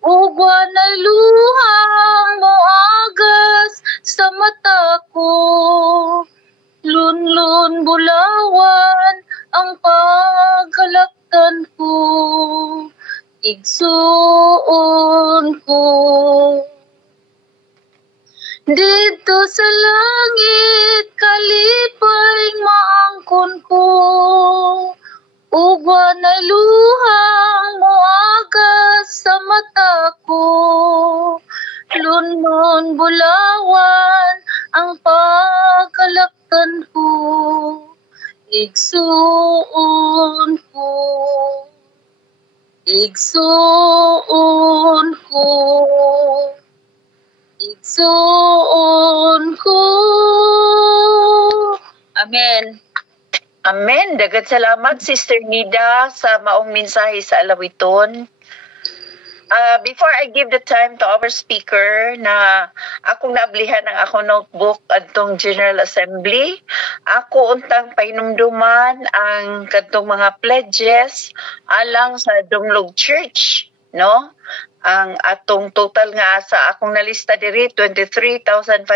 ugwan ay luhang moagas sa mata ko. Lunlun bulawan ang pagkalaktan ko, igsuon ko. Dito sa langit kalipay maangkon ko, ugwan ay luhang moagas sa mata ko. Lunlun bulawan ang pagkalaktan ko, igsuon ko, igsuon ko, igsuon ko. Amen. Amen. Dagat salamat, Sister Nida, sa maong mensahe sa alawiton. Before I give the time to our speaker na akong naablihan ng ako notebook adtong General Assembly, ako untang pahinumduman ang kadtong mga pledges alang sa Dumlog Church, no? Ang atong total nga sa akong nalista diri 23,500,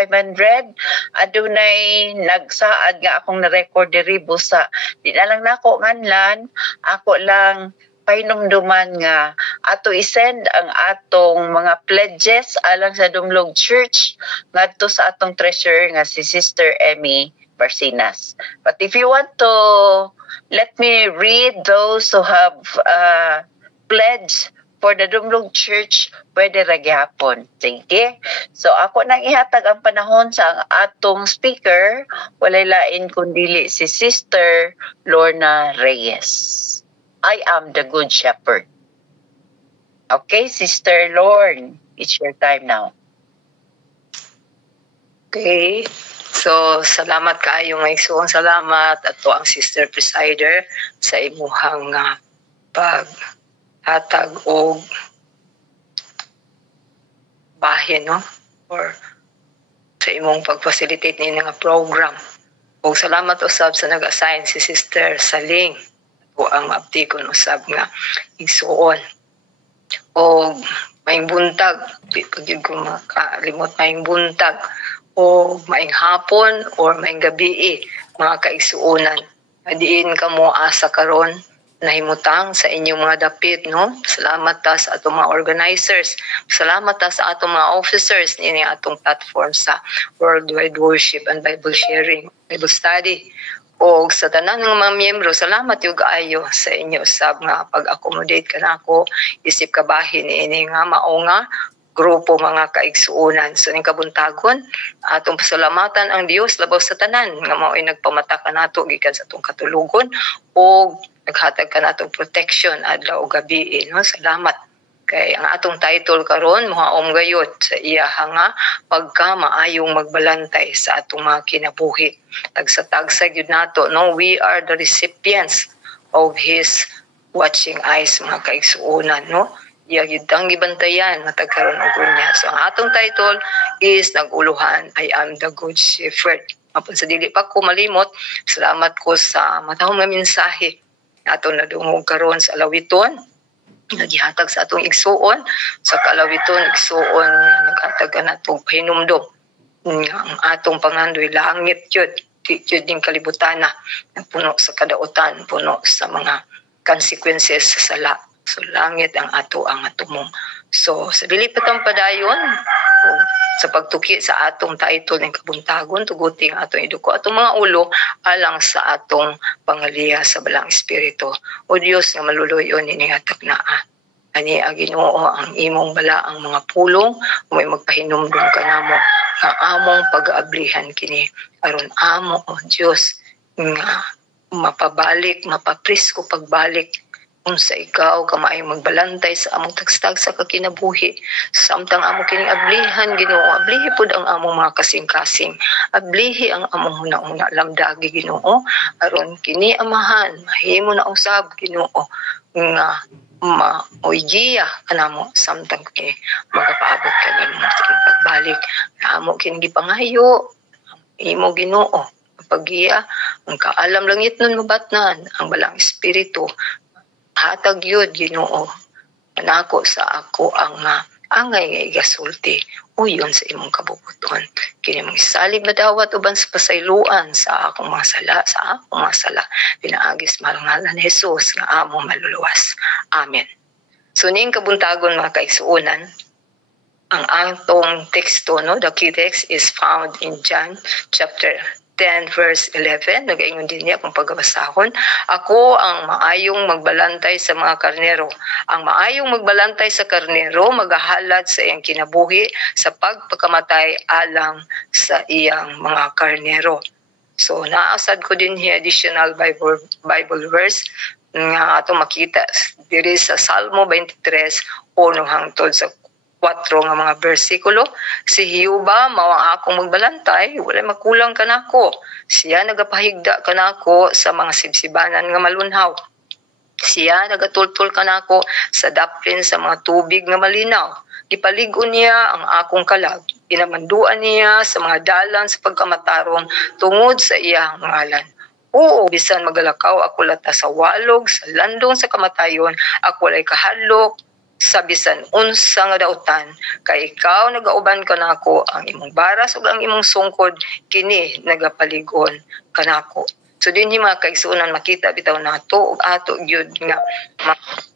adunay nagsaad nga akong na-record diri busa. Di na lang nako nganlan, ako lang pahinumduman nga ato isend ang atong mga pledges alang sa Dumlog Church ngadto sa atong treasurer nga si Sister Emmy Barcinas. But if you want to let me read those who have pledged for the Dumlog Church, pwede ra gyapon. Sige. So ako nang ihatag ang panahon sa atong speaker, walay lain kundi si Sister Lorna Reyes. I am the Good Shepherd. Okay, Sister Lorne, it's your time now. Okay. So, salamat kaayo nga igsuon. Salamat ato ang Sister Presider sa imuhang paghatag og bahin, no? Or sa imong pag-facilitate ninyo nga program. O salamat usab sa nag-assign si Sister Saling o ang maaptikon usab nga igsuon. O maing buntag, di pagyud ko makalimot, maing buntag o maing hapon or maing gabi mga kaigsuonan. Diin ka mo asa karon nahimutang sa inyong mga dapit, no? Salamat ta sa atong mga organizers. Salamat ta sa atong mga officers ni atong platform sa Worldwide Worship and Bible Sharing, Bible Study. O sa tanan ng mga miyembro, salamat yung kaayo sa inyo sab nga pag-accommodate ka na ako, isip kabahin ini nga mao nga grupo mga kaigsuonan. So ning kabuntagon, atong pasalamatan ang Dios labaw sa tanan nga mao ay nagpamata ka nato gikan sa atong katulugon o naghatag ka natong protection adlaw o gabi, no? Salamat. Kay ang atong title karon mohaom gayot sa iya nga pagka maayong magbalantay sa atong mga kinabuhi. Tagsa-tagsa gyud nato, no? We are the recipients of His watching eyes, mga kaigsuonan, no? Iya gyud ang gibantayan matagkaron og unya. So ang atong title is naguluhan, I am the Good Shepherd. Apan sa dili pa ko malimot, salamat ko sa matahong nga mensahe atong nadungog karon sa alawiton. nagihatag sa atong igsuon sa kalawiton igsuon naghatag kanatong pahinumdom ang atong pangandoy langit yun ding kalibutan na puno sa kadautan, puno sa mga consequences sa sala. So langit ang atumong. So sa dili patang padayon sa pagtuki sa atong title ng kabuntagon tuguti ang atong iduko atong mga ulo alang sa atong pangaliya sa balang espiritu. O Dios nga maluluyon ini hatag naa. Ani Ginoo ang imong balaang mga pulong may magpahinumdum kanamo nga among pag-aablihan kini aron amo o Dios nga mapabalik mapaprisko pagbalik unsa ikaw kamay magbalantay sa among tagstag sa kakinabuhi samtang amo kini ablihan Ginoo ablihi pud ang among mga kasing-kasing ablihi ang among una-una lamdagi Ginoo aron kini amahan mahimo na usab Ginoo nga maoygiya kanamo samtang kini magapaabot kani sa pagbalik amo kini gipangayo imo Ginoo paggiya ang kaalam langit nun mabatnan ang balang espiritu hatag yun Ginoo nako sa ako ang angay nga igasulti uyon sa imong kabubuton kini mong isalig na dawat uban sa pasayloan sa akong mga sala pinaagis marangalan ni Jesus nga amo maluluwas amen. So ning kabuntagon mga kaigsuonan ang atong teksto the key text is found in John chapter 10 verse 11 nagaingon din niya kung pagbabasahon ako ang maayong magbalantay sa mga karnero ang maayong magbalantay sa karnero magahalad sa iyang kinabuhi sa pagpakamatay alang sa iyang mga karnero. So naasad ko din hi additional Bible verse nga ato makita diri sa Salmo 23 uno hangtod sa 4 nga mga bersikulo. Si Hiyuba mao ang akong magbalantay, wala makulang kanako. Siya nagapahigda kanako sa mga sibsibanan nga malunhaw. Siya nagatultol kanako sa daplin sa mga tubig nga malinaw. Gipalig-on niya ang akong kalag. Pinamanduan niya sa mga dalan sa pagkamatarong tungod sa iyang ngalan. Oo, bisan magalakaw ako lata sa walog, sa landong sa kamatayon, ako walay kahadlok, sa bisan unsa nga dautan kay ikaw nagauban kanako ang imong baras ug ang imong sungkod kini nagapalig-on kanako. So dinhi mga kaigsuonan makita bitaw nato ug ato gyud nga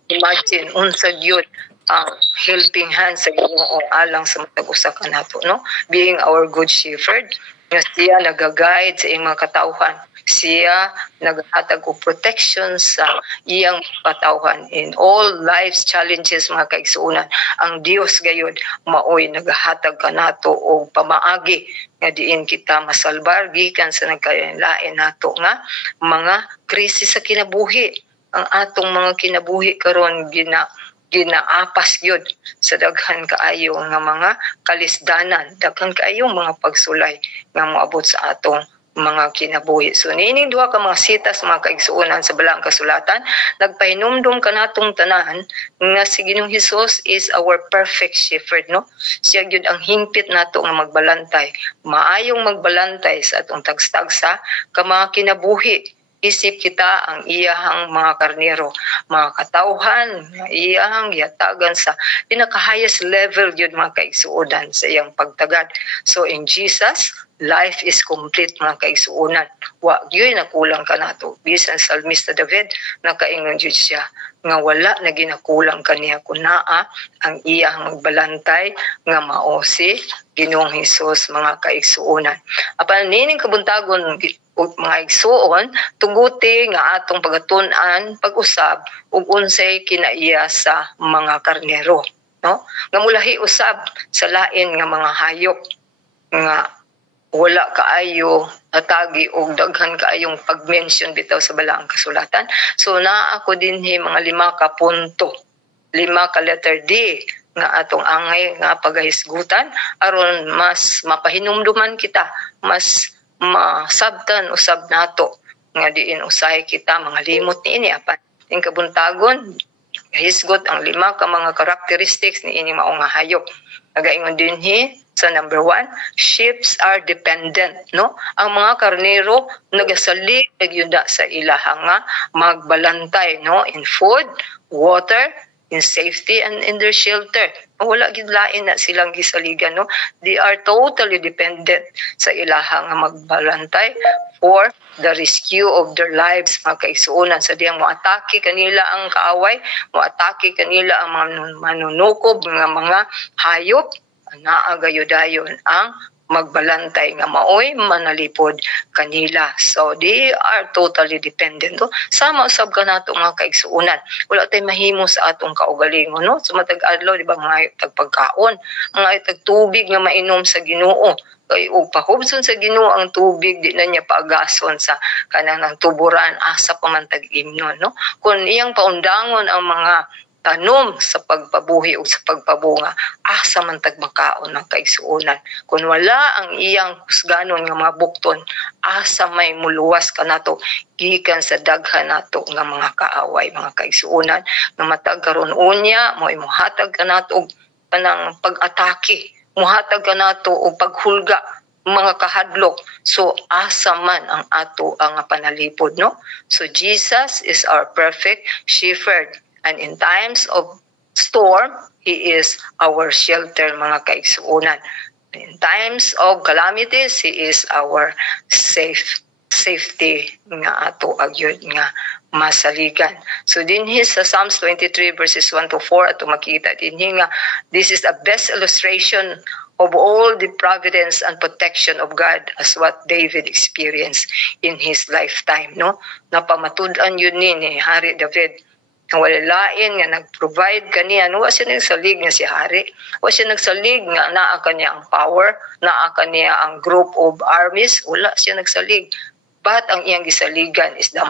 imagine unsa gyud ang helping hand sa Ginoo alang sa matag usa kanato being our good shepherd nga siya nagaguide sa imong katawhan. Siya naghatag og protection sa iyang katawhan in all life's challenges mga kaigsuonan. Ang Dios gayud maoy naghatag kanato og pamaagi nga diin kita masalbar gikan sa nagkalain nato nga mga krisis sa kinabuhi. Ang atong mga kinabuhi karon ginaapas gyud sa daghan kaayo nga mga kalisdanan, daghan kaayo mga pagsulay nga moabot sa atong mga kinabuhi. So niining duha ka mga sitas mga kaigsuonan sa balang kasulatan nagpahinumdum kanatong tanan nga si Ginoong Hesus is our perfect shepherd siya gyud ang hingpit nato nga magbalantay maayong magbalantay sa atong tagstagsa ka mga kinabuhi isip kita ang iyahang mga karnero, mga katawhan, iyahang yatagan sa pinaka-highest level yun mga kaigsuonan sa iyang pagtagad. So in Jesus, life is complete mga kaigsuonan. Wa yun nakulang ka nato. Bisan Salmista David, nakaingon yun siya nga wala na ginakulang kaniya kunaa ang iyang magbalantay nga maosi Ginoong Hesus mga kaigsuonan. Apan nining kabuntagon ug mga igsuon tuguti nga atong pagatun-an pag-usab ug unsay kinaiya sa mga karnero nga mulahi usab sa lain nga mga hayop nga wala kaayo natagi og daghan kaayong pag-mention bitaw sa balaang kasulatan. So naa ako dinhi mga 5 ka punto, 5 ka letter D nga atong angay nga pagahisgutan aron mas mapahinumduman kita, mas masabtan usab nato nga diin usahay kita mga limot niini apan ing kabuntagon hisgot ang 5 ka mga characteristics niini mao nga hayop. Nagaingon dinhi sa number 1, sheep are dependent ang mga karnero nagasalig nagyuda sa ilaha nga magbalantay in food, water, in safety and in their shelter. Wala gid lain na silang gisaligan, no? They are totally dependent sa ilaha nga magbalantay for the rescue of their lives, mga kaigsuonan. Sa diyang moatake kanila ang kaaway, moatake kanila ang mga manunukob nga mga hayop, naagayudayon ang magbalantay nga maoy manalipod kanila. So they are totally dependent. No? Sama usab ka nato mga kaigsuonan. Wala tay mahimo sa atong kaugalingon, no? So matag adlaw di ba mga tagpagkaon, mga tagtubig nga mainom sa Ginoo. Kay og pahubson sa Ginoo ang tubig, di na niya paagason sa kanang tuburan asa pa man tag-imnon, no? Kung iyang paundangon ang mga tanom sa pagpabuhi o sa pagpabunga, asa man tagmakaon ng kaigsuonan. Kung wala ang iyang kusganon nga mga bukton, asa may muluwas ka nato gikan sa daghan nato nga mga kaaway, mga kaigsuonan nga matag karon unya mo imuhatag ka nato og kanang pag-atake, muhatag ka nato og paghulga, mga kahadlok. So asa man ang ato ang panalipod, no? So Jesus is our perfect shepherd. And in times of storm, He is our shelter, mga kaigsuonan. In times of calamities, He is our safety nga ato agyod nga masaligan. So dinhi sa Psalms 23 verses 1 to 4 ato makita dinhi nga this is the best illustration of all the providence and protection of God as what David experienced in his lifetime, no? Napamatud-an yun ni Hari David. Wala lain nga nag-provide kaniya. No, wa siya nagsalig nga si Hari. Wa siya nagsalig nga naa kaniya ang power, naa kaniya ang group of armies. Wala siya nagsalig. But ang iyang gisaligan is the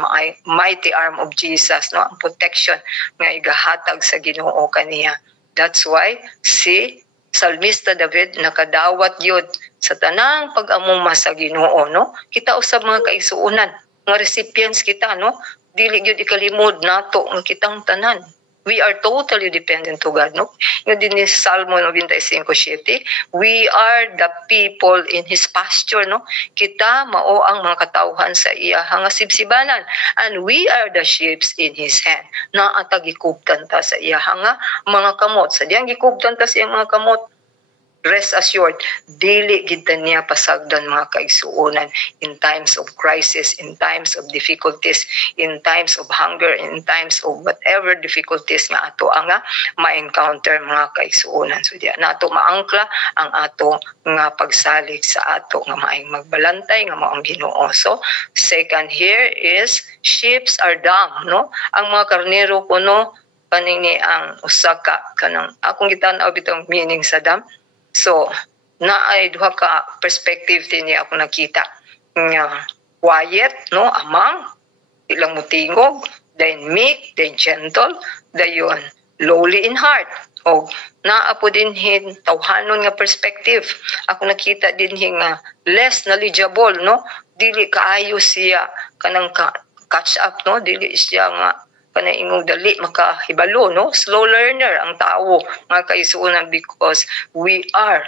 mighty arm of Jesus, no? Ang protection nga igahatag sa Ginoo kaniya. That's why si Salmista David nakadawat yun sa tanang pag-amuma sa Ginoo, no? Kita usab mga kaigsuonan, mga recipients kita, no? Dili gyud ikalimod nato ang kitang tanan. We are totally dependent to God, no? Yung din ni Salmo 95:7, we are the people in His pasture, no? Kita mao ang mga katawhan sa iya nga sibsibanan, and we are the sheep in His hand. Naatag gikubtan ta sa iya nga mga kamot. Sa diyang gikubtan ta sa iyang mga kamot, rest assured, dili gid niya pasagdan mga kaigsuonan in times of crisis, in times of difficulties, in times of hunger, in times of whatever difficulties nga ato nga ma-encounter mga kaigsuonan. So diya nato maangkla ang ato nga pagsalig sa ato nga maayong magbalantay nga maong Ginoo. So second here is sheep are dumb, no? Ang mga karnero kuno kanini ang usaka kanang akong gitan-aw bitong meaning sa dumb. So, naay duha ka perspective din niya ako nakita. Nga quiet, no, amang, ilang mutingog, then meek, then gentle, dayon lowly in heart. O naapo din hin tawhanon nga perspective. Ako nakita din nga less knowledgeable, no, dili kaayo siya kanang catch up, no, dili siya nga panaingog dali makahibalo, no? Slow learner ang tao, mga kaigsuonan, because we are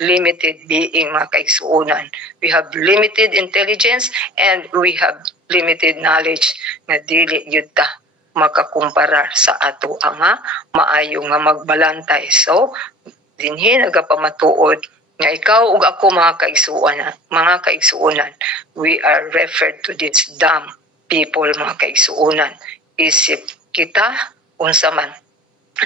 limited being, mga kaigsuonan. We have limited intelligence and we have limited knowledge nga dili gyud ta makakumpara sa ato nga maayo nga magbalantay. So dinhi nagapamatuod nga ikaw ug ako mga kaigsuonan, we are referred to this dumb people, mga kaigsuonan. Isip kita unsa man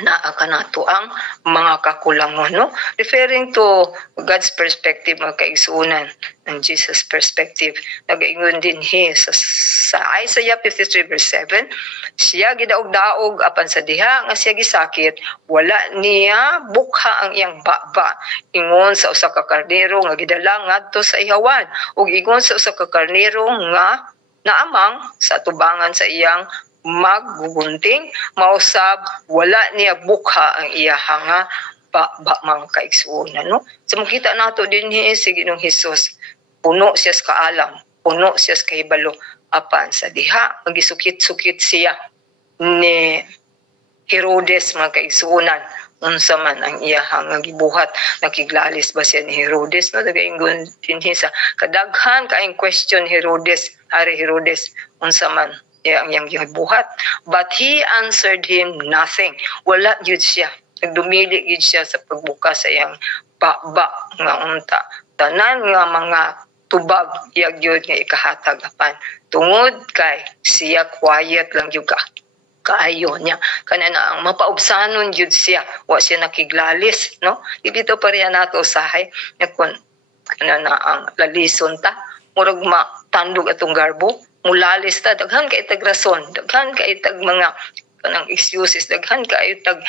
naa kanato ang mga kakulangon, no? Referring to God's perspective, mga kaigsuonan, and Jesus' perspective, nagaingon din sa Isaiah 53:7, siya gidaog-daog apan sa diha nga siya gisakit, wala niya bukha ang iyang baba. Ingon sa usa ka karnero nga gidala ngadto sa ihawan, ug ingon sa usa ka karnero nga naamang sa tubangan sa iyang maggugunting, mausab wala niya bukha ang iyaha nga mga kaigsuonan, no? So makita nato din si Ginoong Hesus, puno siya sa kaalam, puno siya sa kahibalo, apan sa diha magisukit-sukit siya ni Herodes, mga kaigsuonan, unsa man ang iyaha nga gibuhat, nakiglalis ba siya ni Herodes, no? Nagaingon din sa kadaghan kaayong question Hari Herodes, unsa man iyang gibuhat. But he answered him nothing. Wala gyud siya. Nagdumili gyud siya sa pagbukas sa iyang baba nga unta. Tanan nga mga tubag iyang gyud nga ikahatag apan tungod kay siya quiet lang gyud kaayo niya kanana ang mapaubsanon jud siya wa siya nakiglalis no dito pa riya nato usahay kun kanana ang lalison ta murag matandog atong garbo mulalis ta daghan kay tag rason daghan kay tag mga kanang excuses daghan kay tag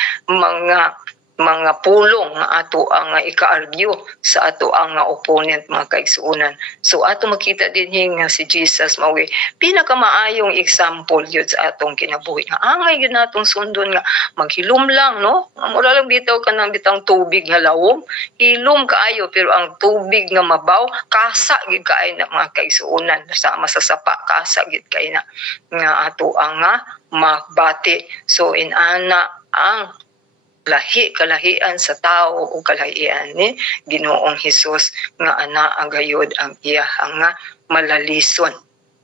mga pulong nga ato ang ika-argue sa ato ang opponent mga kaigsuonan. So ato makita din nga si Jesus mawi pinakamaayong example yun sa atong kinabuhi nga angay yun natong sundon nga maghilom lang no mura lang bitaw ka ng bitang tubig nga lawom hilom kaayo pero ang tubig nga mabaw kasa gid kaay na mga kaigsuonan sama sa sapa kasa gid kaay na nga ato ang magbati. So inana ang kalahian sa tao o kalahian ni Ginoong Hesus nga ana agayod ang iya nga malalison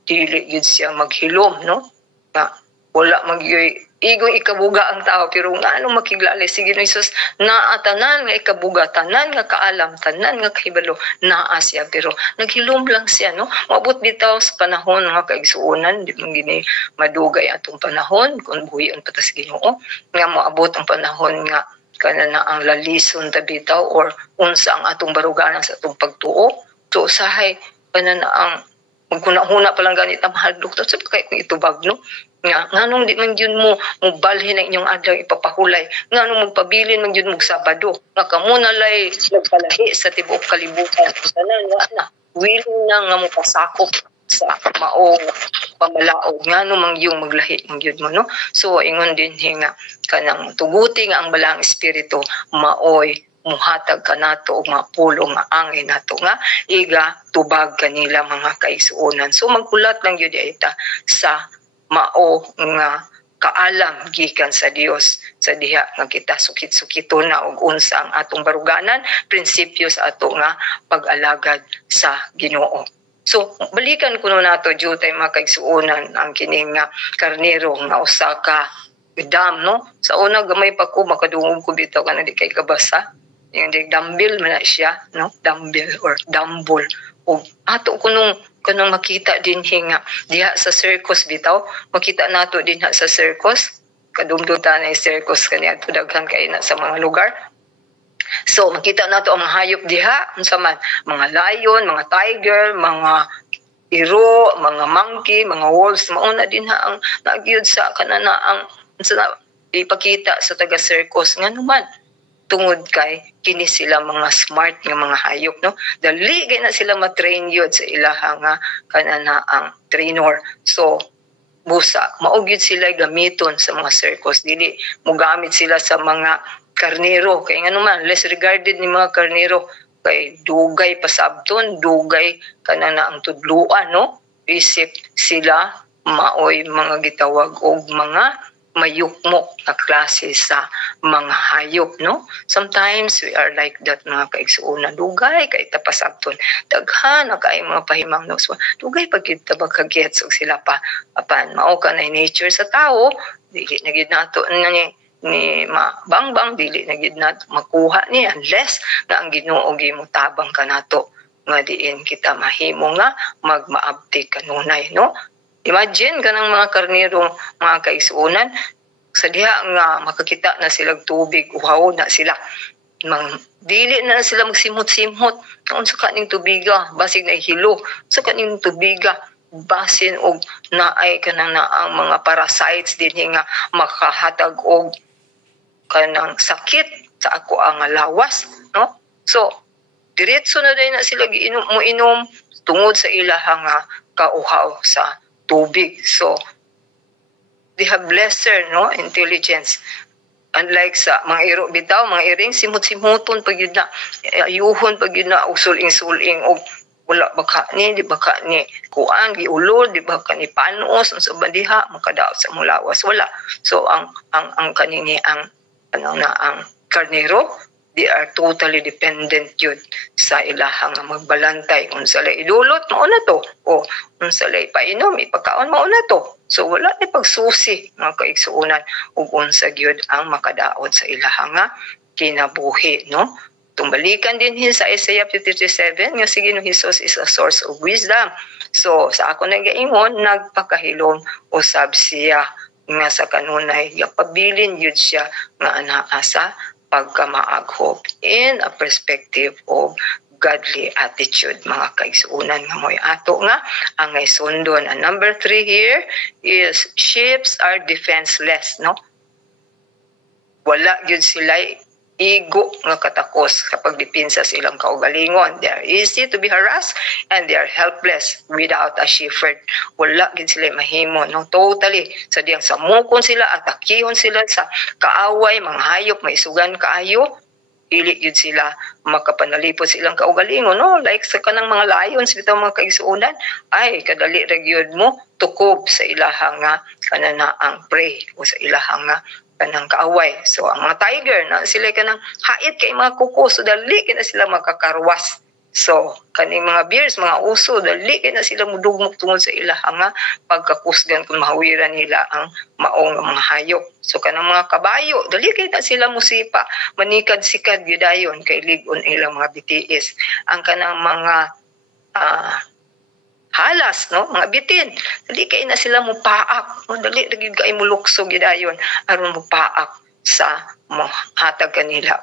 dili gyud siya maghilom no nga wala magyoy igong ikabuga ang tao pero ngano makiglalis si Ginoong Hesus naa tanan nga ikabuga tanan nga kaalam tanan nga kahibalo naa siya pero naghilom lang siya no maabot bitaw sa panahon nga kaigsuonan di man gini madugay atong panahon kun buhion pa ta sa Ginoo nga moabot ang panahon nga kanana ang lalison ta bitaw or unsa ang atong baruganan sa atong pagtuo so usahay kanana ang magkunahuna pa lang ganit ang mahadlok to sa kay kung itubag no nga nganong di man gyud mo balhin ang inyong adlaw ipapahulay nganong magpabilin man gyud mo Sabado nga kamo nalay nagpalahi sa tibuok kalibutan tanan na willing na nga mo pasakop sa mao pamalaog ngano man yung maglahi man gyud mo no so ingon din nga kanang tuguti nga ang balang espiritu maoy muhatag kanato og mapulong nga angay nato nga iga tubag kanila mga kaigsuonan so magkulat lang gyud ita sa mao nga kaalam gikan sa Dios sa diha nga kita sukit-sukito na og unsa ang atong baruganan prinsipyo sa ato nga pag-alagad sa Ginoo. So balikan kuno nato jutay mga kaigsuonan ang kining nga karnero nga usa ka dam no sa una gamay pa ko makadungog ko bitaw kana di kay kabasa yung dumbbell man na siya no dumbbell or dumbbell o ato kunong makita din nga diha sa circus bitaw makita nato din sa circus kadumdutan na circus kaniya daghan kay na sa mga lugar so makita nato ang mga hayop diha unsa man mga lion mga tiger mga iro mga monkey mga wolves mauna din ang nagyud sa kanana ang unsa ipakita sa taga circus nganuman tungod kay kini sila mga smart nga mga hayop no dali gay na sila matrain yun sa ilaha nga kanana ang trainer so busa mao gyud sila gamiton sa mga circus dili mo gamit sila sa mga karnero kay nganuman less regarded ni mga karnero kay dugay pasabton dugay kanana ang tudluan no isip sila maoy mga gitawag og mga mayukmok na klase sa mga hayop, no? Sometimes we are like that mga kaigsuonan. Dugay kay tapasabton. Daghan na kay mga pahimang no. So, dugay pag kita bagkagets og sila pa apan mao ka na nature sa tao, dili na gid nato na ni mabangbang dili na gid nato makuha ni unless nga ang Ginoo gimutabang kanato nga diin kita mahimo nga magmaabdi kanunay, no? Imagine kanang mga karnero mga kaigsuonan sa diha nga makakita na sila tubig uhaw na sila dili na sila magsimot-simot unsa kaning tubiga basig na hilo sa kaning tubiga basin og naay kanang na ang mga parasites din nga makahatag og kanang sakit sa ako ang lawas, no? So diretso na din na sila giinom tungod sa ilaha nga kauhaw sa tubig. So, they have lesser no intelligence. Unlike sa mga iro bitaw, mga iring simut-simuton pag yun na, ayuhon pag yun na, usuling-suling, o wala baka ni, di baka ni kuan, giulod, di baka ni panos, sa bandiha, makadaot sa mulawas, wala. So, ang kanini, ang karnero, they are totally dependent yun sa ilahang magbalantay. Unsa lay idulot, mauna to. O unsa lay painom, ipakaon, mauna to. So wala ni pagsusi mga kaigsuonan ug unsa gyud ang makadaot sa ilahang nga kinabuhi, no? Tumbalikan din sa Isaiah 57 nga si Ginoong Hesus is a source of wisdom. So sa ako nagaingon nagpakahilom usab siya nga sa kanunay pabilin yun siya nga anaa sa pagkamaaghop in a perspective of godly attitude mga kaigsuonan nga mo'y ato nga ang sundon. And number 3 here is ships are defenseless, no? Wala yun sila igo nga katakos kapag dipinsa sa ilang kaugalingon. They are easy to be harassed and they are helpless without a shepherd. Wala gid sila mahimo, no? Totally. Sa diyang samukon sila, atakihon sila sa kaaway, mga hayop, maisugan kaayo, dili yun sila makapanalipod sa ilang kaugalingon, no? Like sa kanang mga lions, bitaw mga kaigsuonan, ay kadali ra gyud mo tukob sa ilahang nga kanana ang prey o sa ilahang nga kanang kaaway. So ang mga tiger na sila kanang hait kay mga kuko, so dali kay na sila makakarwas. So kaning mga bears, mga uso, dali kay na sila mudugmok tungod sa ilahang nga pagkakusgan kung mahawiran nila ang maong mga hayop. So kanang mga kabayo, dali kay na sila musipa, manikad-sikad gyudayon kay ligon ilang mga BTS. Ang kanang mga halas, no, mga bitin, dali kay na sila mupaak, no? Dali lagi kay muluksog gidayon aron mupaak sa hatag kanila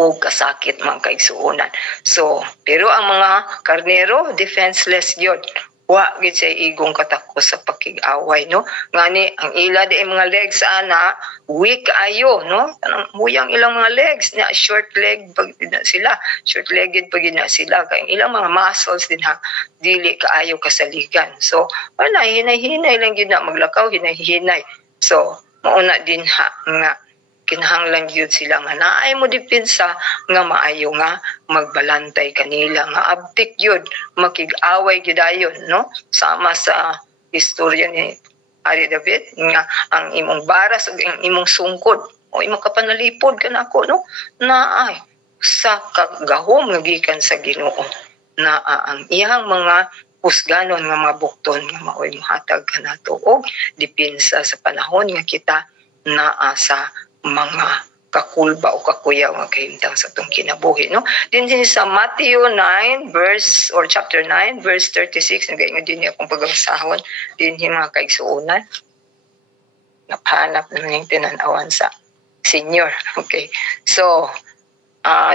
o kasakit mga kaigsuonan. So pero ang mga karnero defenseless yun, wa gid sa igong katakos sa pakig-away, no? Ngani ang ila di mga legs ana weak ayo, no? Kanang muyang ilang mga legs na short leg pag sila, short legged pag na sila kay ilang mga muscles din ha dili kaayo kasaligan. So wala, hinay-hinay lang gyud na maglakaw, hinay-hinay. So mauna din ha nga kinahanglan gyud sila nga naay mo depensa nga maayo nga magbalantay kanila nga abtik gyud makig-away gyudayon, no? Sama sa istorya ni Ari David nga ang imong baras ug ang imong sungkod o imong kapanalipod kanako, no? Na ay sa kagahom nga gikan sa Ginoo na ang iyang mga husganon nga mga bukton nga maoy mohatag kanato og depensa sa panahon nga kita naa sa mga kakulba o kakuyaw nga kahimtang sa itong kinabuhi, no? Din sa Matthew 9 verse or chapter 9 verse 36 nagaingon din niya kung pagagsahon din mga kaigsuonan napahanap na ng tinanawan sa senior. Okay, so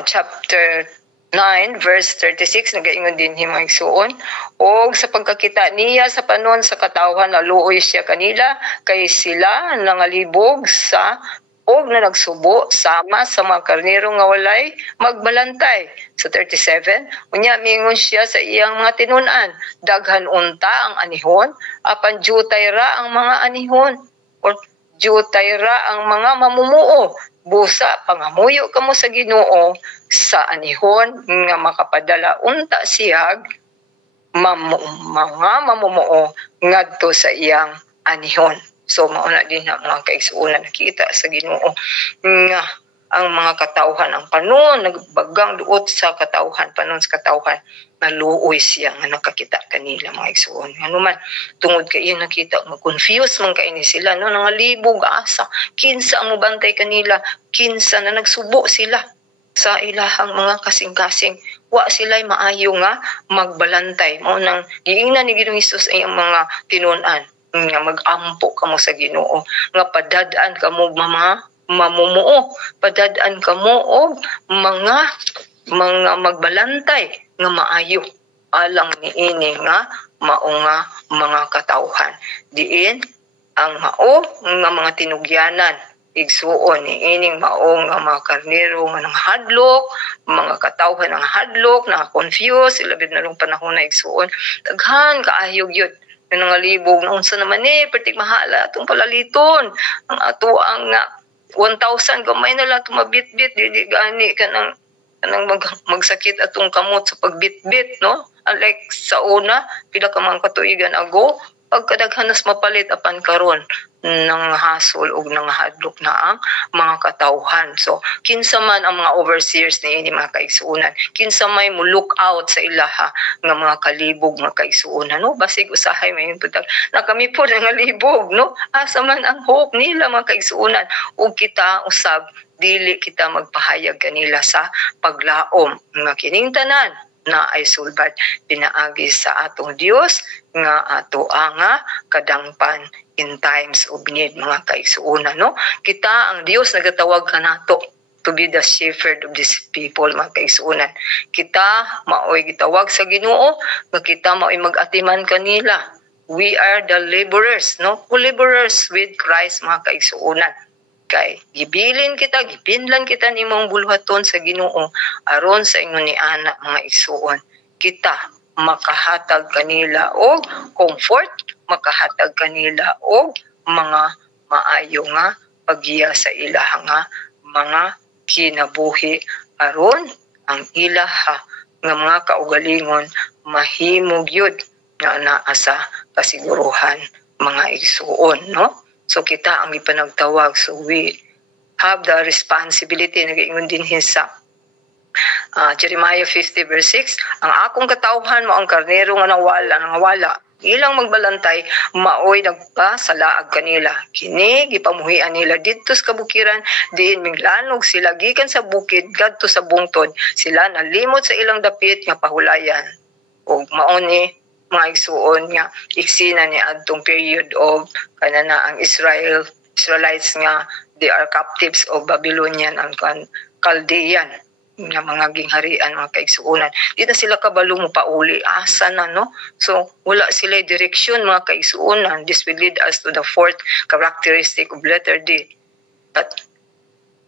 chapter 9 verse 36 nagaingon din mga igsuon og sa pagkakita niya sa panon sa katawhan naluoy siya kanila kay sila nangalibog sa og na nagsubo sama sa mga karnero nga walay magbalantay. Sa 37, unya mingon siya sa iyang mga tinun-an, daghan unta ang anihon, apan jutay ra ang mga anihon, or jutay ra ang mga mamumuo. Busa, pangamuyo kamo sa Ginoo sa anihon nga makapadala unta siyag mga mamumuo ngadto sa iyang anihon. So mauna din na mga kaigsuonan nakita sa Ginoo nga ang mga katawhan ang panon nagbagang duot sa katawhan panon sa katawhan naluoy siya nga nakakita kanila mga igsuon. Ano man tungod kay iya nakita mag-confuse man kay ni sila, no? Nangalibog asa kinsa ang mobantay kanila, kinsa na nagsubo sila sa ilahang mga kasing-kasing, wa sila'y maayo nga magbalantay. Mo nang giingnan ni Ginoong Hesus ay ang mga tinun-an nga mag-ampo kamo sa Ginoo, nga padadaan kamo mga mamumuo, padadaan kamo og mga magbalantay nga maayo alang niini nga mao nga mga katawhan. Diin ang mao nga mga tinugyanan igsuon ni ining mao nga mga karnero nga nang hadlok, mga katawhan ng hadlok na confused ilabid na lang panahon na igsuon daghan kaayo gyud nangalibog na unsa naman pertik mahala atong palaliton ang ato ang 1,000 gamay na lang mabitbit di gani kanang magsakit atong kamot sa pagbitbit, no? Unlike sa una pila ka mga katuigan ago pagkadaghanas mapalit apan karon ng hasol ug nang hadlok na ang mga katawhan. So kinsa man ang mga overseers ni mga kaigsuonan, kinsa may mo look out sa ilaha nga mga kalibog mga kaigsuonan, no, basig usahay may putag na kami po nga libog, no, asa man ang hope nila mga kaigsuonan, ug kita usab dili kita magpahayag kanila sa paglaom nga kining tanan na ay sulbad pinaagi sa atong Dios nga ato nga kadangpan in times of need mga kaigsuonan, no. Kita ang Dios nagatawag kanato to be the shepherd of these people mga kaigsuonan. Kita maoy gitawag sa Ginoo nga kita maoy mag-atiman kanila. We are the laborers, no, laborers with Christ mga kaigsuonan. Kay gibilin kita, gipinlan kita nimong bulhaton sa Ginoo aron sa ingon ni ana mga igsuon. Kita makahatag kanila og comfort, makahatag kanila og mga maayo nga paggiya sa ilaha nga mga kinabuhi aron ang ilaha nga mga kaugalingon mahimog yun nga naa sa kasiguruhan mga igsuon, no. So kita ang ipanagtawag, so we have the responsibility nagaingon din sa Jeremiah 50 verse 6, ang akong katawhan mo ang karnero nga nawala ilang magbalantay maoy nagpasalaag kanila, kini gipamuhian nila didto sa kabukiran diin minglanog sila gikan sa bukid kadto sa bungtod, sila nalimot sa ilang dapit nga pahulayan. Ug mao ni mga igsuon nga iksina ni adtong period of kanana ang Israelites nga they are captives of Babylonian and Chaldean nga mga gingharian mga kaigsuonan. Di na sila kabalo mo pauli asa na, no. So wala sila direksyon mga kaigsuonan. This will lead us to the fourth characteristic of letter D, but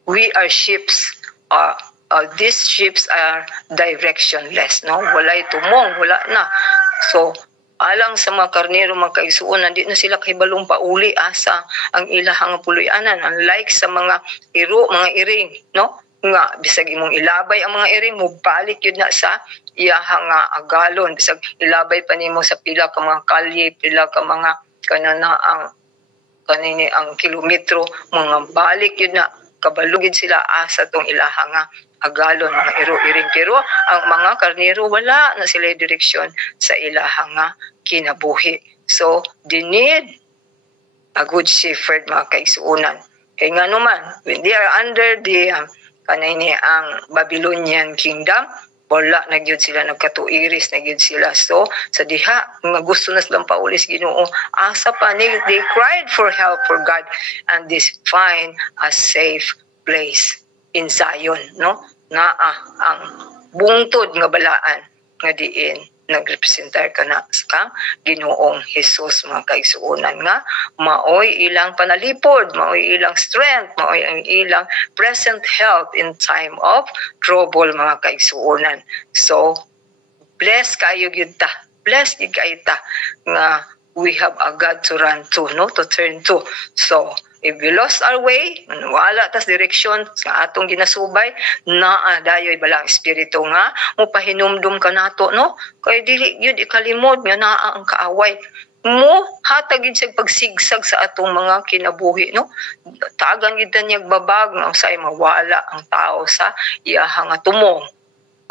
we are ships. These ships are directionless, no. Walay tumong, wala na. So alang sa mga karnero mga kaigsuonan, di na sila kahibalong pauli asa ang ilahang puloy-anan, unlike sa mga iro, mga iring, no, nga bisag imong ilabay ang mga iring mo balik yun na sa iyahang agalon, bisag ilabay pa nimo sa pila ka mga kalye, pila ka mga kanana ang kilometro, mga balik yun na kabalugid sila asa tong ilahang agalon mga iro-iring. Pero ang mga karnero wala na sila direksyon sa ilahang kinabuhi. So they need a good shepherd mga kaigsuonan. Kay nga naman when they are under the kanini ang Babylonian kingdom, wala na gyud sila, nagkatuiris na gyud sila. So sa diha nga gusto na silang paulis Ginoo, asa pa they cried for help for God and they find a safe place in Zion, no, na ang bungtod nga balaan nga diin nagrepresentar kana sa Ginoong Hesus mga kaigsuonan nga maoy ilang panalipod, maoy ilang strength, maoy ang ilang present help in time of trouble mga kaigsuonan. So bless kayo gyud ta, bless gyud kayo ta nga we have a God to run to, no, to turn to. So if we lost our way, wala tas direksyon sa atong ginasubay, naa dayoy balang espiritu nga mopahinumdum kanato, no, kay dili gyud ikalimod nga naa ang kaaway mo hatag gid sa pagsigsag sa atong mga kinabuhi, no. Tagan gid niyag babag nga usay mawala ang tao sa iyahang tumong.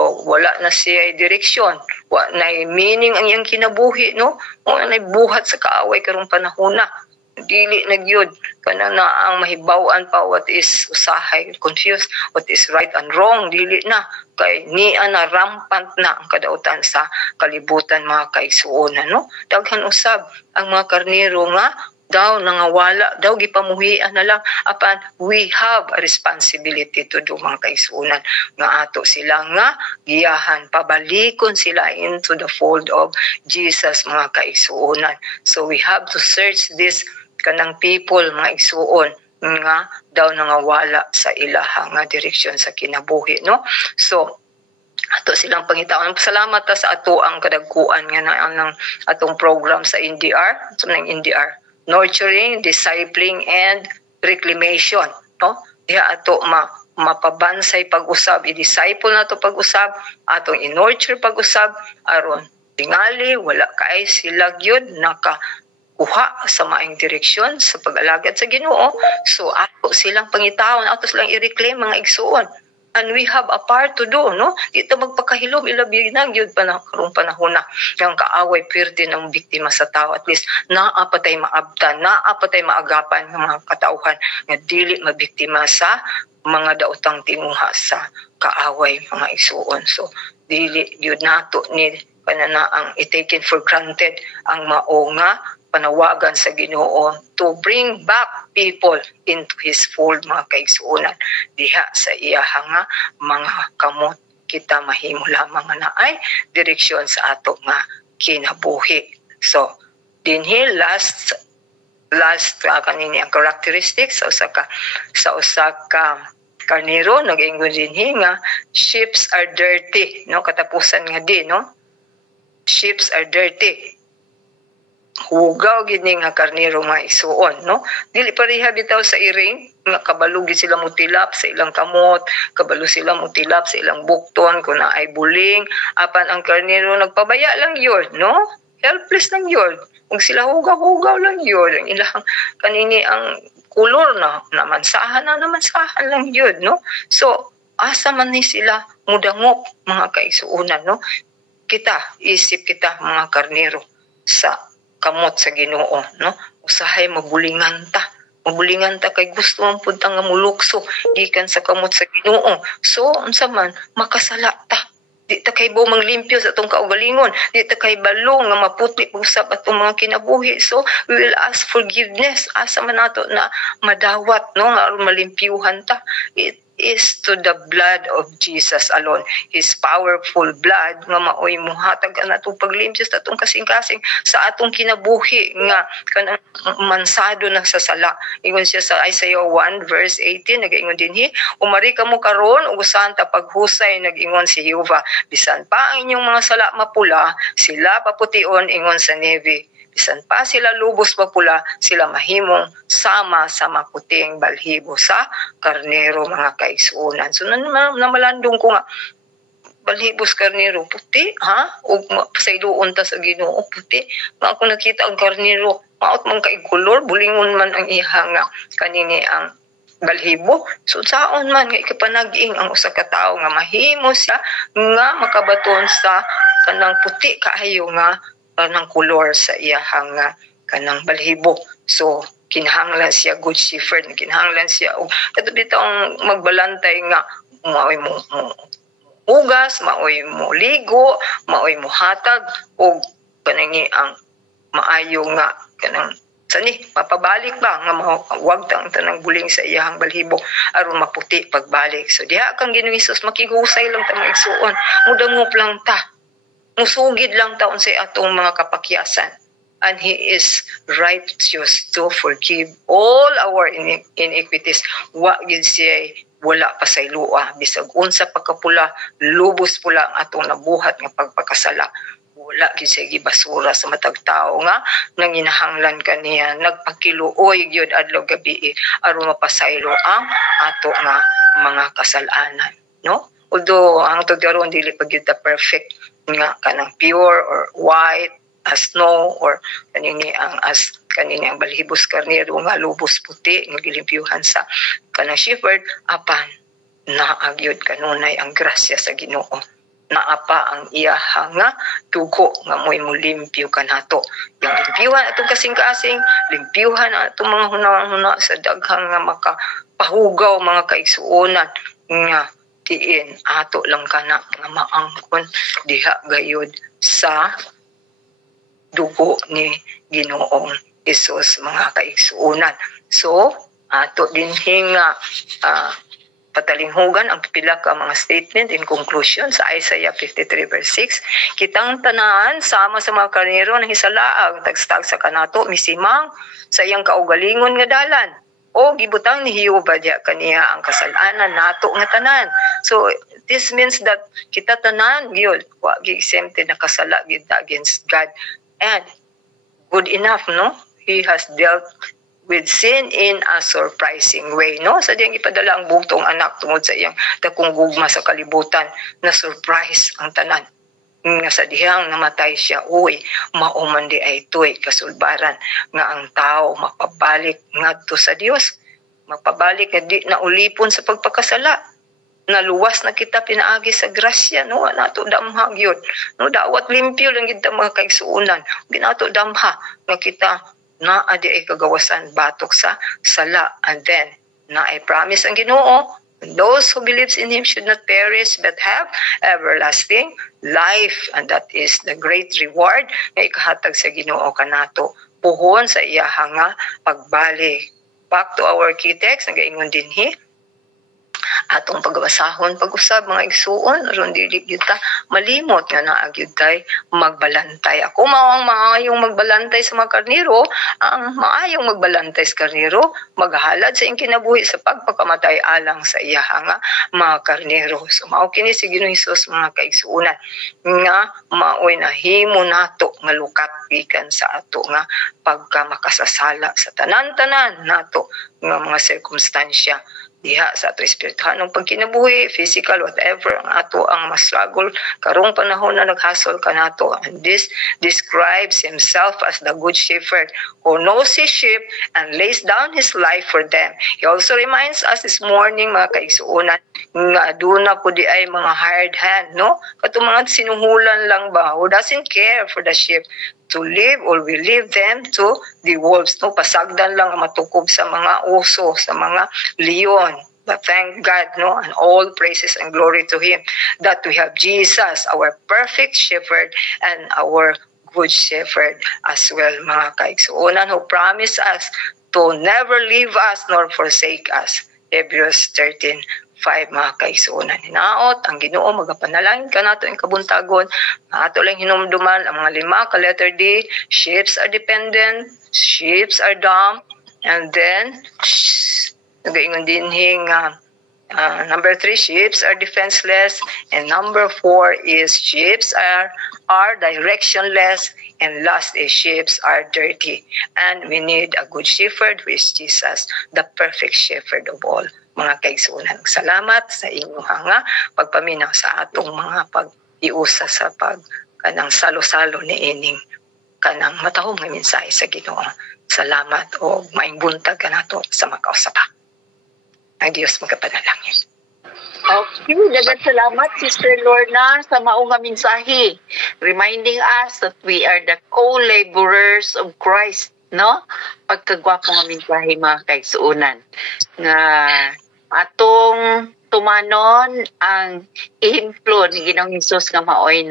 O wala na siya direksyon, wala na meaning ang iyang kinabuhi, no, wala na buhat sa kaaway karong panahon na. Dili na gyud kanana ang mahibaw-an pa what is usahay, confused what is right and wrong, dili na kay niya na rampant na ang kadautan sa kalibutan mga kaigsuonan, no. Daghan usab ang mga karnero nga daw nangawala daw gipamuhian na lang apan we have a responsibility to do mga kaigsuonan nga ato sila nga giyahan pabalikon sila into the fold of Jesus mga kaigsuonan. So we have to search this kanang people mga igsuon nga daw nangawala sa ilaha nga direksyon sa kinabuhi, no. So ato silang pangitaon. Salamat ta sa ato ang kadagkuan nga ng atong program sa NDR, so ng NDR, nurturing, discipling and reclamation, no. Diha ato mapabansay pag-usab, i-disciple nato pag-usab, atong i-nurture pag-usab aron tingali wala kay sila gyud naka kuha sa maayong direksyon sa pag-alagad sa Ginoo. So ato silang pangitawon, ato silang i-reclaim mga igsuon. And we have a part to do, no? Dito magpakahilom, ilabi na, yun karong panahon na yung kaaway, pwerte ng biktima sa tao. At least, naapatay maabtan, naapatay maagapan ng mga katauhan nga dili mabiktima sa mga daotang tinguha sa kaaway, mga isuon. So, dili yun nato ni kanana ang i-taken for granted ang mao nga panawagan sa Ginoo to bring back people into His fold, mga kaigsuonan. Diha sa iyaha nga mga kamot kita mahimo lamang nga naay direksyon sa ato nga kinabuhi. So, dinhi last kanini ang characteristics sa usa ka karnero, nag-ingon dinhi nga ships are dirty, no? Katapusan nga di, no? Ships are dirty. Hugaw gini nga karnero mga isuon, no? Dili pareha bitaw sa iring nga kabalo gid sila mutilap sa ilang kamot, kabalo sila mutilap sa ilang bukton kung naay buling, apan ang karnero nagpabaya lang yun, no? Helpless lang yun. Kung sila hugaw-hugaw lang yun, ang ilang kanini ang kulor na namansahan lang yun, no? So asa man ni sila mudangop, mga kaigsuonan, no? Isip kita mga karnero sa kamot sa Ginoo, no? Usahay mabulingan ta kay gusto man pud nga mulukso gikan sa kamot sa Ginoo. So unsa man makasala ta, di ta kay bo manglimpyo sa atong kaugalingon, di ta kay balo nga maputi usab atong mga kinabuhi. So we will ask forgiveness, asa man nato na madawat, no, nga malimpyuhan ta. It is to the blood of Jesus alone, His powerful blood nga maoy muhatag natong paglimpyo sa atong kasing-kasing sa atong kinabuhi nga kanang mansado na sa sala. Ingon siya sa Isaiah 1 verse 18, nag-ingon dinhi, umari kamo karon ug usahan ta paghusay, nag-ingon si Jehova, bisan pa ang inyong mga sala mapula, sila papution, ingon sa neve. Bisan pa sila lubos mapula, sila mahimong sama sa maputing balhibo sa karnero, mga kaigsuonan. So namalandong ko nga, balhibos karnero, puti, ha? O pasaydoon ta sa Ginoo, puti. Nga ako nakita ang karnero, maot man kay kulor, bulingon man ang iha nga kanini ang balhibo. So saon man nga ikapanag-ing ang usa ka tawo nga mahimo siya nga makabaton sa kanang puti kaayo nga ng kulor sa iyahang kanang balhibo. So kinahanglan siya good shepherd, kinahanglan siya og katubitang magbalantay nga maoy mo ugas, maoy mo ligo, maoy mo hatag og kanang ang maayo nga kanang sani mapabalik ba nga wag tang tanang buling sa iyahang balhibo aron maputi pagbalik. So diha kang Ginoong Hesus makigusay lang ta maigsuon, mudangop lang ta, musugid lang taon sa atong mga kapakyasan, and He is righteous to forgive all our iniquities. Wa gid siya wala pa sa ilua, bisag unsa pagkapula lubos pula ang atong nabuhat nga pagpakasala, wala gid siya gibasura sa matag tao nga nanginahanglan kaniya nagpakiluoy gyud adlaw gabi aron mapasaylo ang ato nga mga kasalanan, no? Although ang tugaron dili pa gyud ta perfect nga kanang pure or white as snow or kanini ang balhibos karnero nga lubos puti nga gilimpyuhan sa kanang shepherd, apan naagyod kanunay ang grasya sa Ginoo, naapa ang iyaha nga dugo nga moy mulimpyo kanato. Yung limpyuhan atong kasing-kasing, limpyuhan atong mga hunahuna sa daghang nga makapahugaw, mga kaigsuonan nga tiin ato lang kana nga maangkon diha gayud sa dugo ni Ginoong Hesus, mga kaigsuonan. So ato dinhi nga patalinghugan ang pipila ka mga statement in conclusion sa Isaiah 53 verse 6. Kitang tanan sama sa mga karnero na hisalaag tagstag sa kanato misimang sa iyang kaugalingon nga dalan, o gibutang ni Jehova diha kaniya ang kasalanan nato nga tanan. So this means that kita tanan gyud wa gi-exempted na kasala gyud against God, and good enough, no? He has dealt with sin in a surprising way, no? Sa diyang ipadala ang bugtong anak tungod sa iyang dakong gugma sa kalibutan na surprise ang tanan. nga sa dihang namatay siya, uy, mauman di ay ito'y kasulbaran nga ang tao mapabalik ngadto sa Dios, mapabalik nga di na ulipon sa pagpakasala. Naluwas na kita pinaagi sa grasya, no, nato damha gyud, no, dawat limpyo lang kita mga kaigsuonan, ginato damha nga kita na adi ay kagawasan batok sa sala, and then na ay promise ang Ginoo, those who believes in Him should not perish but have everlasting life, and that is the great reward nga ikahatag sa Ginoo kanato puhon sa iyaha nga pagbalik. Back to our key text, nagaingon dinhi atong pagbasahon pag-usab mga igsuon aron dili kita malimot nga naa gyud tay magbalantay. Ako mao ang maayong magbalantay sa mga karniro, ang maayong magbalantay sa karniro maghalad sa iyang kinabuhi sa pagpakamatay alang sa iyaha nga mga karniro. So mao kini si Ginoong Hesus mga kaigsuonan nga maoy nahimo nato nga lukat gikan sa ato nga pagka makasasala sa tanan-tanan nato nga mga sirkumstansya diha sa ato espirituhanong pagkinabuhi, physical, whatever, ang ato ang mastruggle, karong panahon na naghasol ka nato. And this describes Himself as the good shepherd who knows His sheep and lays down His life for them. He also reminds us this morning, mga kaigsuonan, nga aduna po di ay mga hired hand, no? Katong mga sinuhulan lang ba, who doesn't care for the sheep to live or we leave them to the wolves, no? Pasagdan lang matukob sa mga oso, sa mga leon. But thank God, no, and all praises and glory to Him that we have Jesus, our perfect shepherd and our good shepherd as well, mga kaigsuonan, who promised us to never leave us nor forsake us. Hebrews 13:5, mga kaigsuonan. Hinaot ang Ginoo, magapanalangin ka nato ang kabuntagon, ato lang hinumduman ang mga 5 ka letter D. Ships are dependent, ships are dumb, and then nagaingon din number 3, ships are defenseless, and number 4 is ships are directionless, and last is ships are dirty. And we need a good shepherd, who is Jesus, the perfect shepherd of all. Mga kaigsuonan, salamat sa inyong nga pagpaminaw sa atong mga pag-iusa sa kanang salo-salo ni ining kanang matahong nga mensahe sa Ginoo. Salamat o maing buntag kanato sa makausapa. Ang Diyos magapanalangin. Okay, dagat salamat Sister Lorna sa maong nga mensahe, reminding us that we are the co-laborers of Christ, no? Pagkagwapo nga mensahe, mga kaigsuonan, nga atong tumanon ang ihemplo ni Ginoong Hesus nga maoy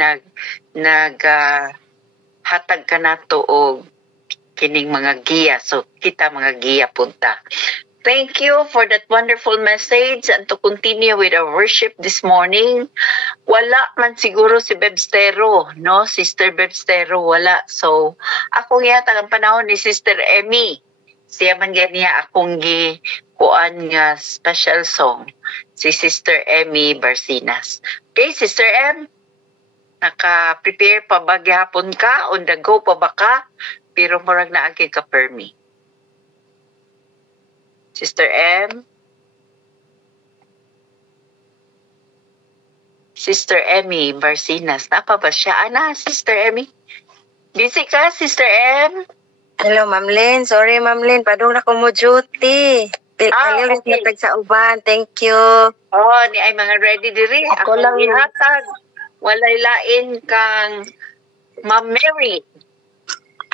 hatag kanato og kining mga giya. So kita mga giya punta. Thank you for that wonderful message, and to continue with our worship this morning. Wala man siguro si Bebstero, no? Sister Bebstero, wala. So, ako yata ang panahon ni Sister Emmy. Siya man niya akong kuan nga special song. Si Sister Emmy Barcinas. Okay, Sister M, naka-prepare pa ba gihapon ka? On the go pa ba ka? Pero marag na agad ka permi. Sister M? Sister Emmy Barcinas. Napa ba siya? Ana, Sister Emmy? Busy ka, Sister M? Hello, Ma'am Lynn. Sorry, Ma'am Lynn. Padung na ko mo duty. Alilis okay. na tag sa uban. Thank you. Oh, ni ay mga ready diri. Ako lang ihatag. Walay lain kang Ma'am Mary.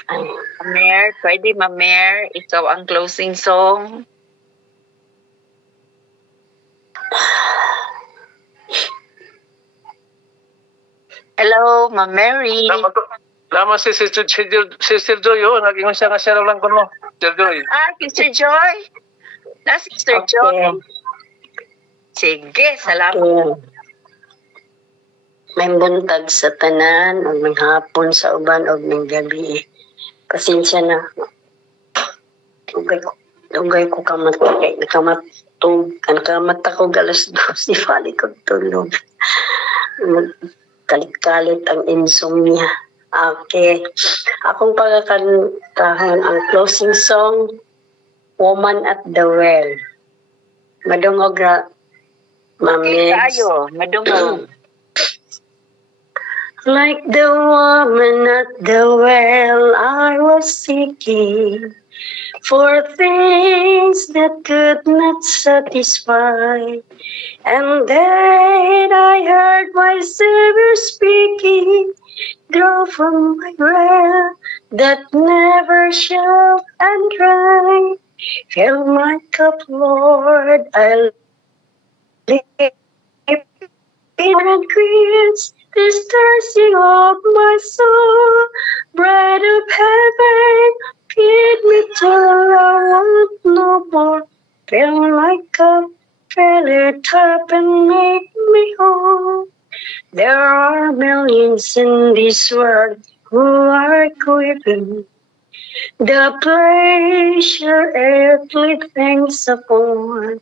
Ma'am Mary, pwede Ma'am Mary, ikaw ang closing song. Hello, Ma'am Mary. Lama si Sister Joy, naging siya nga siya lang kuno. Sister Joy. Sister Joy. Na Sister Okay. Joy. Sige, salamat. Okay. May buntag sa tanan, o may hapon sa uban, o may gabi. Pasensya na. Ugay ko kamatay. Nakamata ko galas 2. Di bali ko tulog. Kalit-kalit ang insomnia. Okay. Akong pagkakantahan ang closing song, Woman at the Well. Madungog na, Ma'am Liz. Madungog. Like the woman at the well, I was seeking for things that could not satisfy. And then I heard my Savior speaking, draw from my well that never shall and dry. Fill my cup, Lord, I'll live and quench this thirsting of my soul. Bread of heaven, feed me till I want no more. Fill my cup, fill it up and make me whole. There are millions in this world who are craving the pleasure earthly things upon.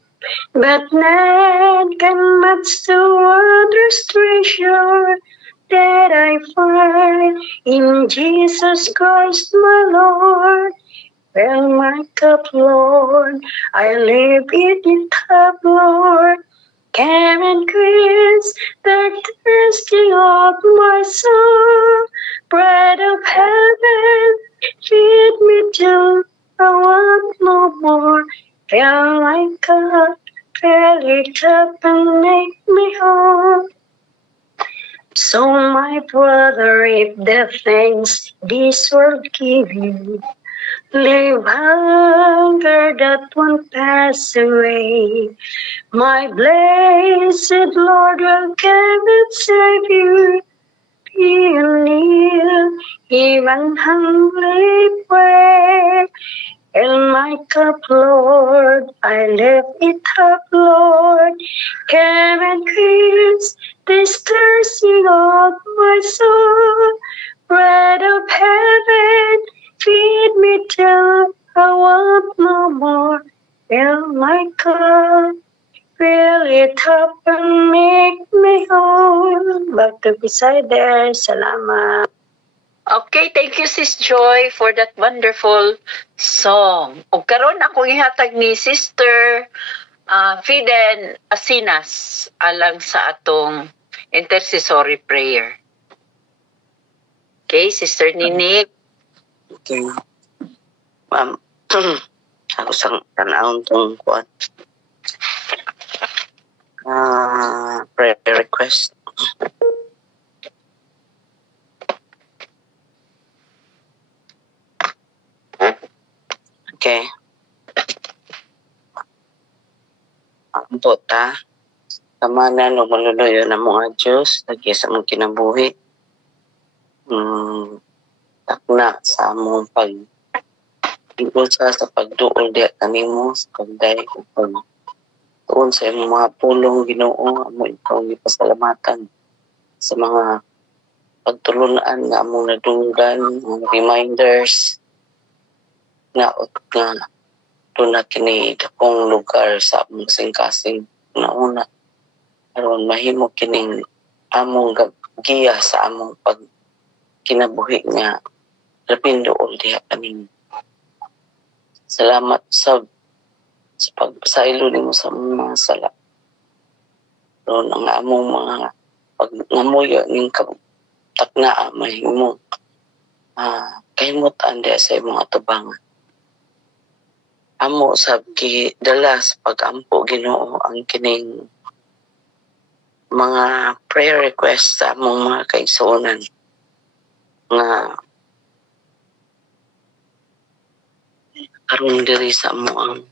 But none can match the wondrous treasure that I find in Jesus Christ my Lord. Fill my cup, Lord, I live it up, Lord. Come and quench the thirsting of my soul. Bread of heaven, feed me till I want no more. Fill my cup, fill it up and make me whole. So my brother, if the things this world give you, live hunger that won't pass away. My blessed Lord will come and save you. Be near, even humbly pray. Fill my cup, Lord, I lift it up, Lord. Come and quench this thirsting of my soul. Bread of heaven, feed me till I want no more. Fill my cup, fill it up and make me whole. Back to beside there. Salamat. Okay, thank you Sis Joy for that wonderful song. O karon ako ihatag ni Sister Fiden Asinas alang sa atong intercessory prayer. Okay, Sister Ninik. Okay. Ma'am, ako sang tanawon tong kuan. Prayer request. Okay. Ang bota, kamanan o maluluyo na mga Diyos, lagi sa mong kinabuhi. Takna sa among pag-ibulsa sa pagduol di at kanimo, sa pagday o pag-tuon sa imong mga pulong Ginoo, amo ikaw ni pasalamatan sa mga pagtulunan na among nadunggan, mga reminders, na doon na kini dakong lugar sa among singkasing una aron mahimo kining among giya sa among pag kinabuhi nga lapin dool diha kanimo. Salamat sa pagpasaylo nimo sa mga sala. Doon ang among mga pagngamuyo ning takna mahimo kahimutan diha sa imong atubangan. Amo sabki dala sa pag-ampo Ginoo ang kining mga prayer requests sa among mga kaigsuonan nga aron diri sa amo ang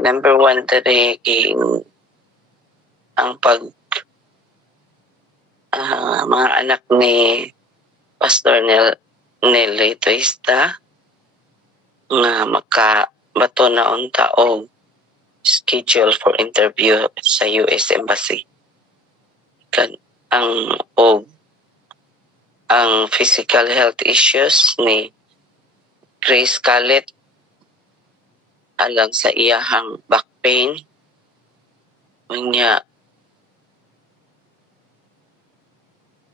number 1 today ang mga anak ni Pastor Nelly Tuista nga makabato na unta og schedule for interview sa US Embassy. Ang physical health issues ni Grace Calet alang sa iyahang back pain niya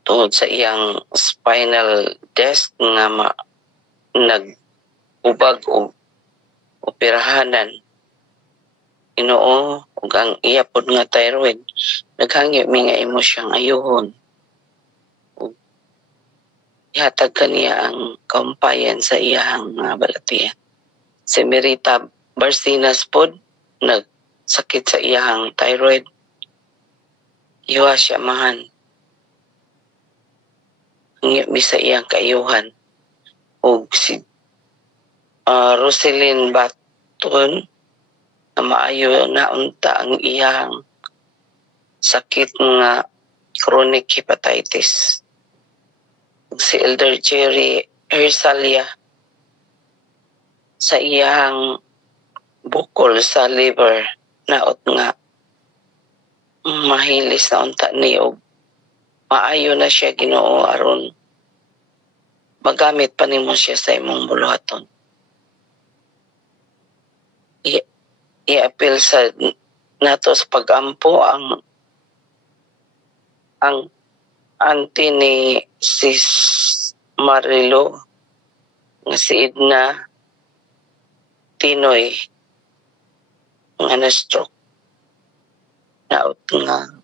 tungod sa iyang spinal disc nga ubag o operahanan. Ginoo ug ang iya pod nga thyroid naghangyo mi nga imo siyang ayuhon. Ihatag kaniya ang kaumpayan sa iyang mga balatian. Si Merita Barcinas pod nagsakit sa iyang thyroid. Iwa siya mahan. Hangyo sa iyang kaayuhan. O si Roselyn Baton na maayo na unta ang iyang sakit nga chronic hepatitis. Si Elder Jerry Hersalia sa iyang bukol sa liver naot nga mahilis na unta niyo maayo na siya Ginoo aron magamit pa nimo siya sa imong buluhaton. I-appeal sa nato sa pag-ampo ang auntie ni Sis Marilo nga si Edna Tinoy nga na-stroke. Naot nga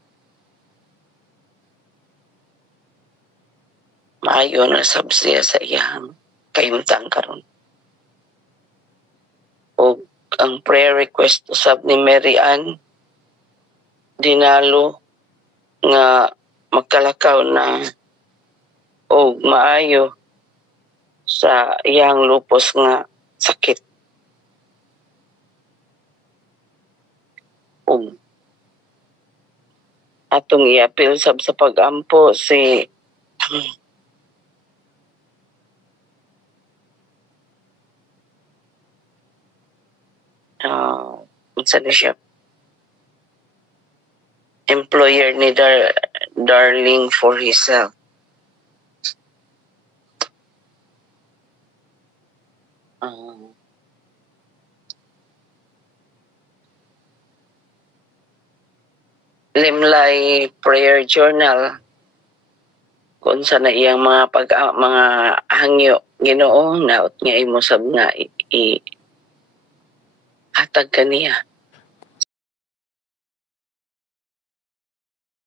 maayo na sab siya sa iyang kahimtang karon. O ang prayer request usab ni Mary Ann Dinalo nga magkalakaw na o maayo sa iyang lupus nga sakit. O atong i-appeal sab sa pag-ampo si unsa na siya employer ni Darling for himself. Limlay prayer journal kung sa na iyang mga mga hangyo Ginoo naot nga imo sab nga hatag kaniya.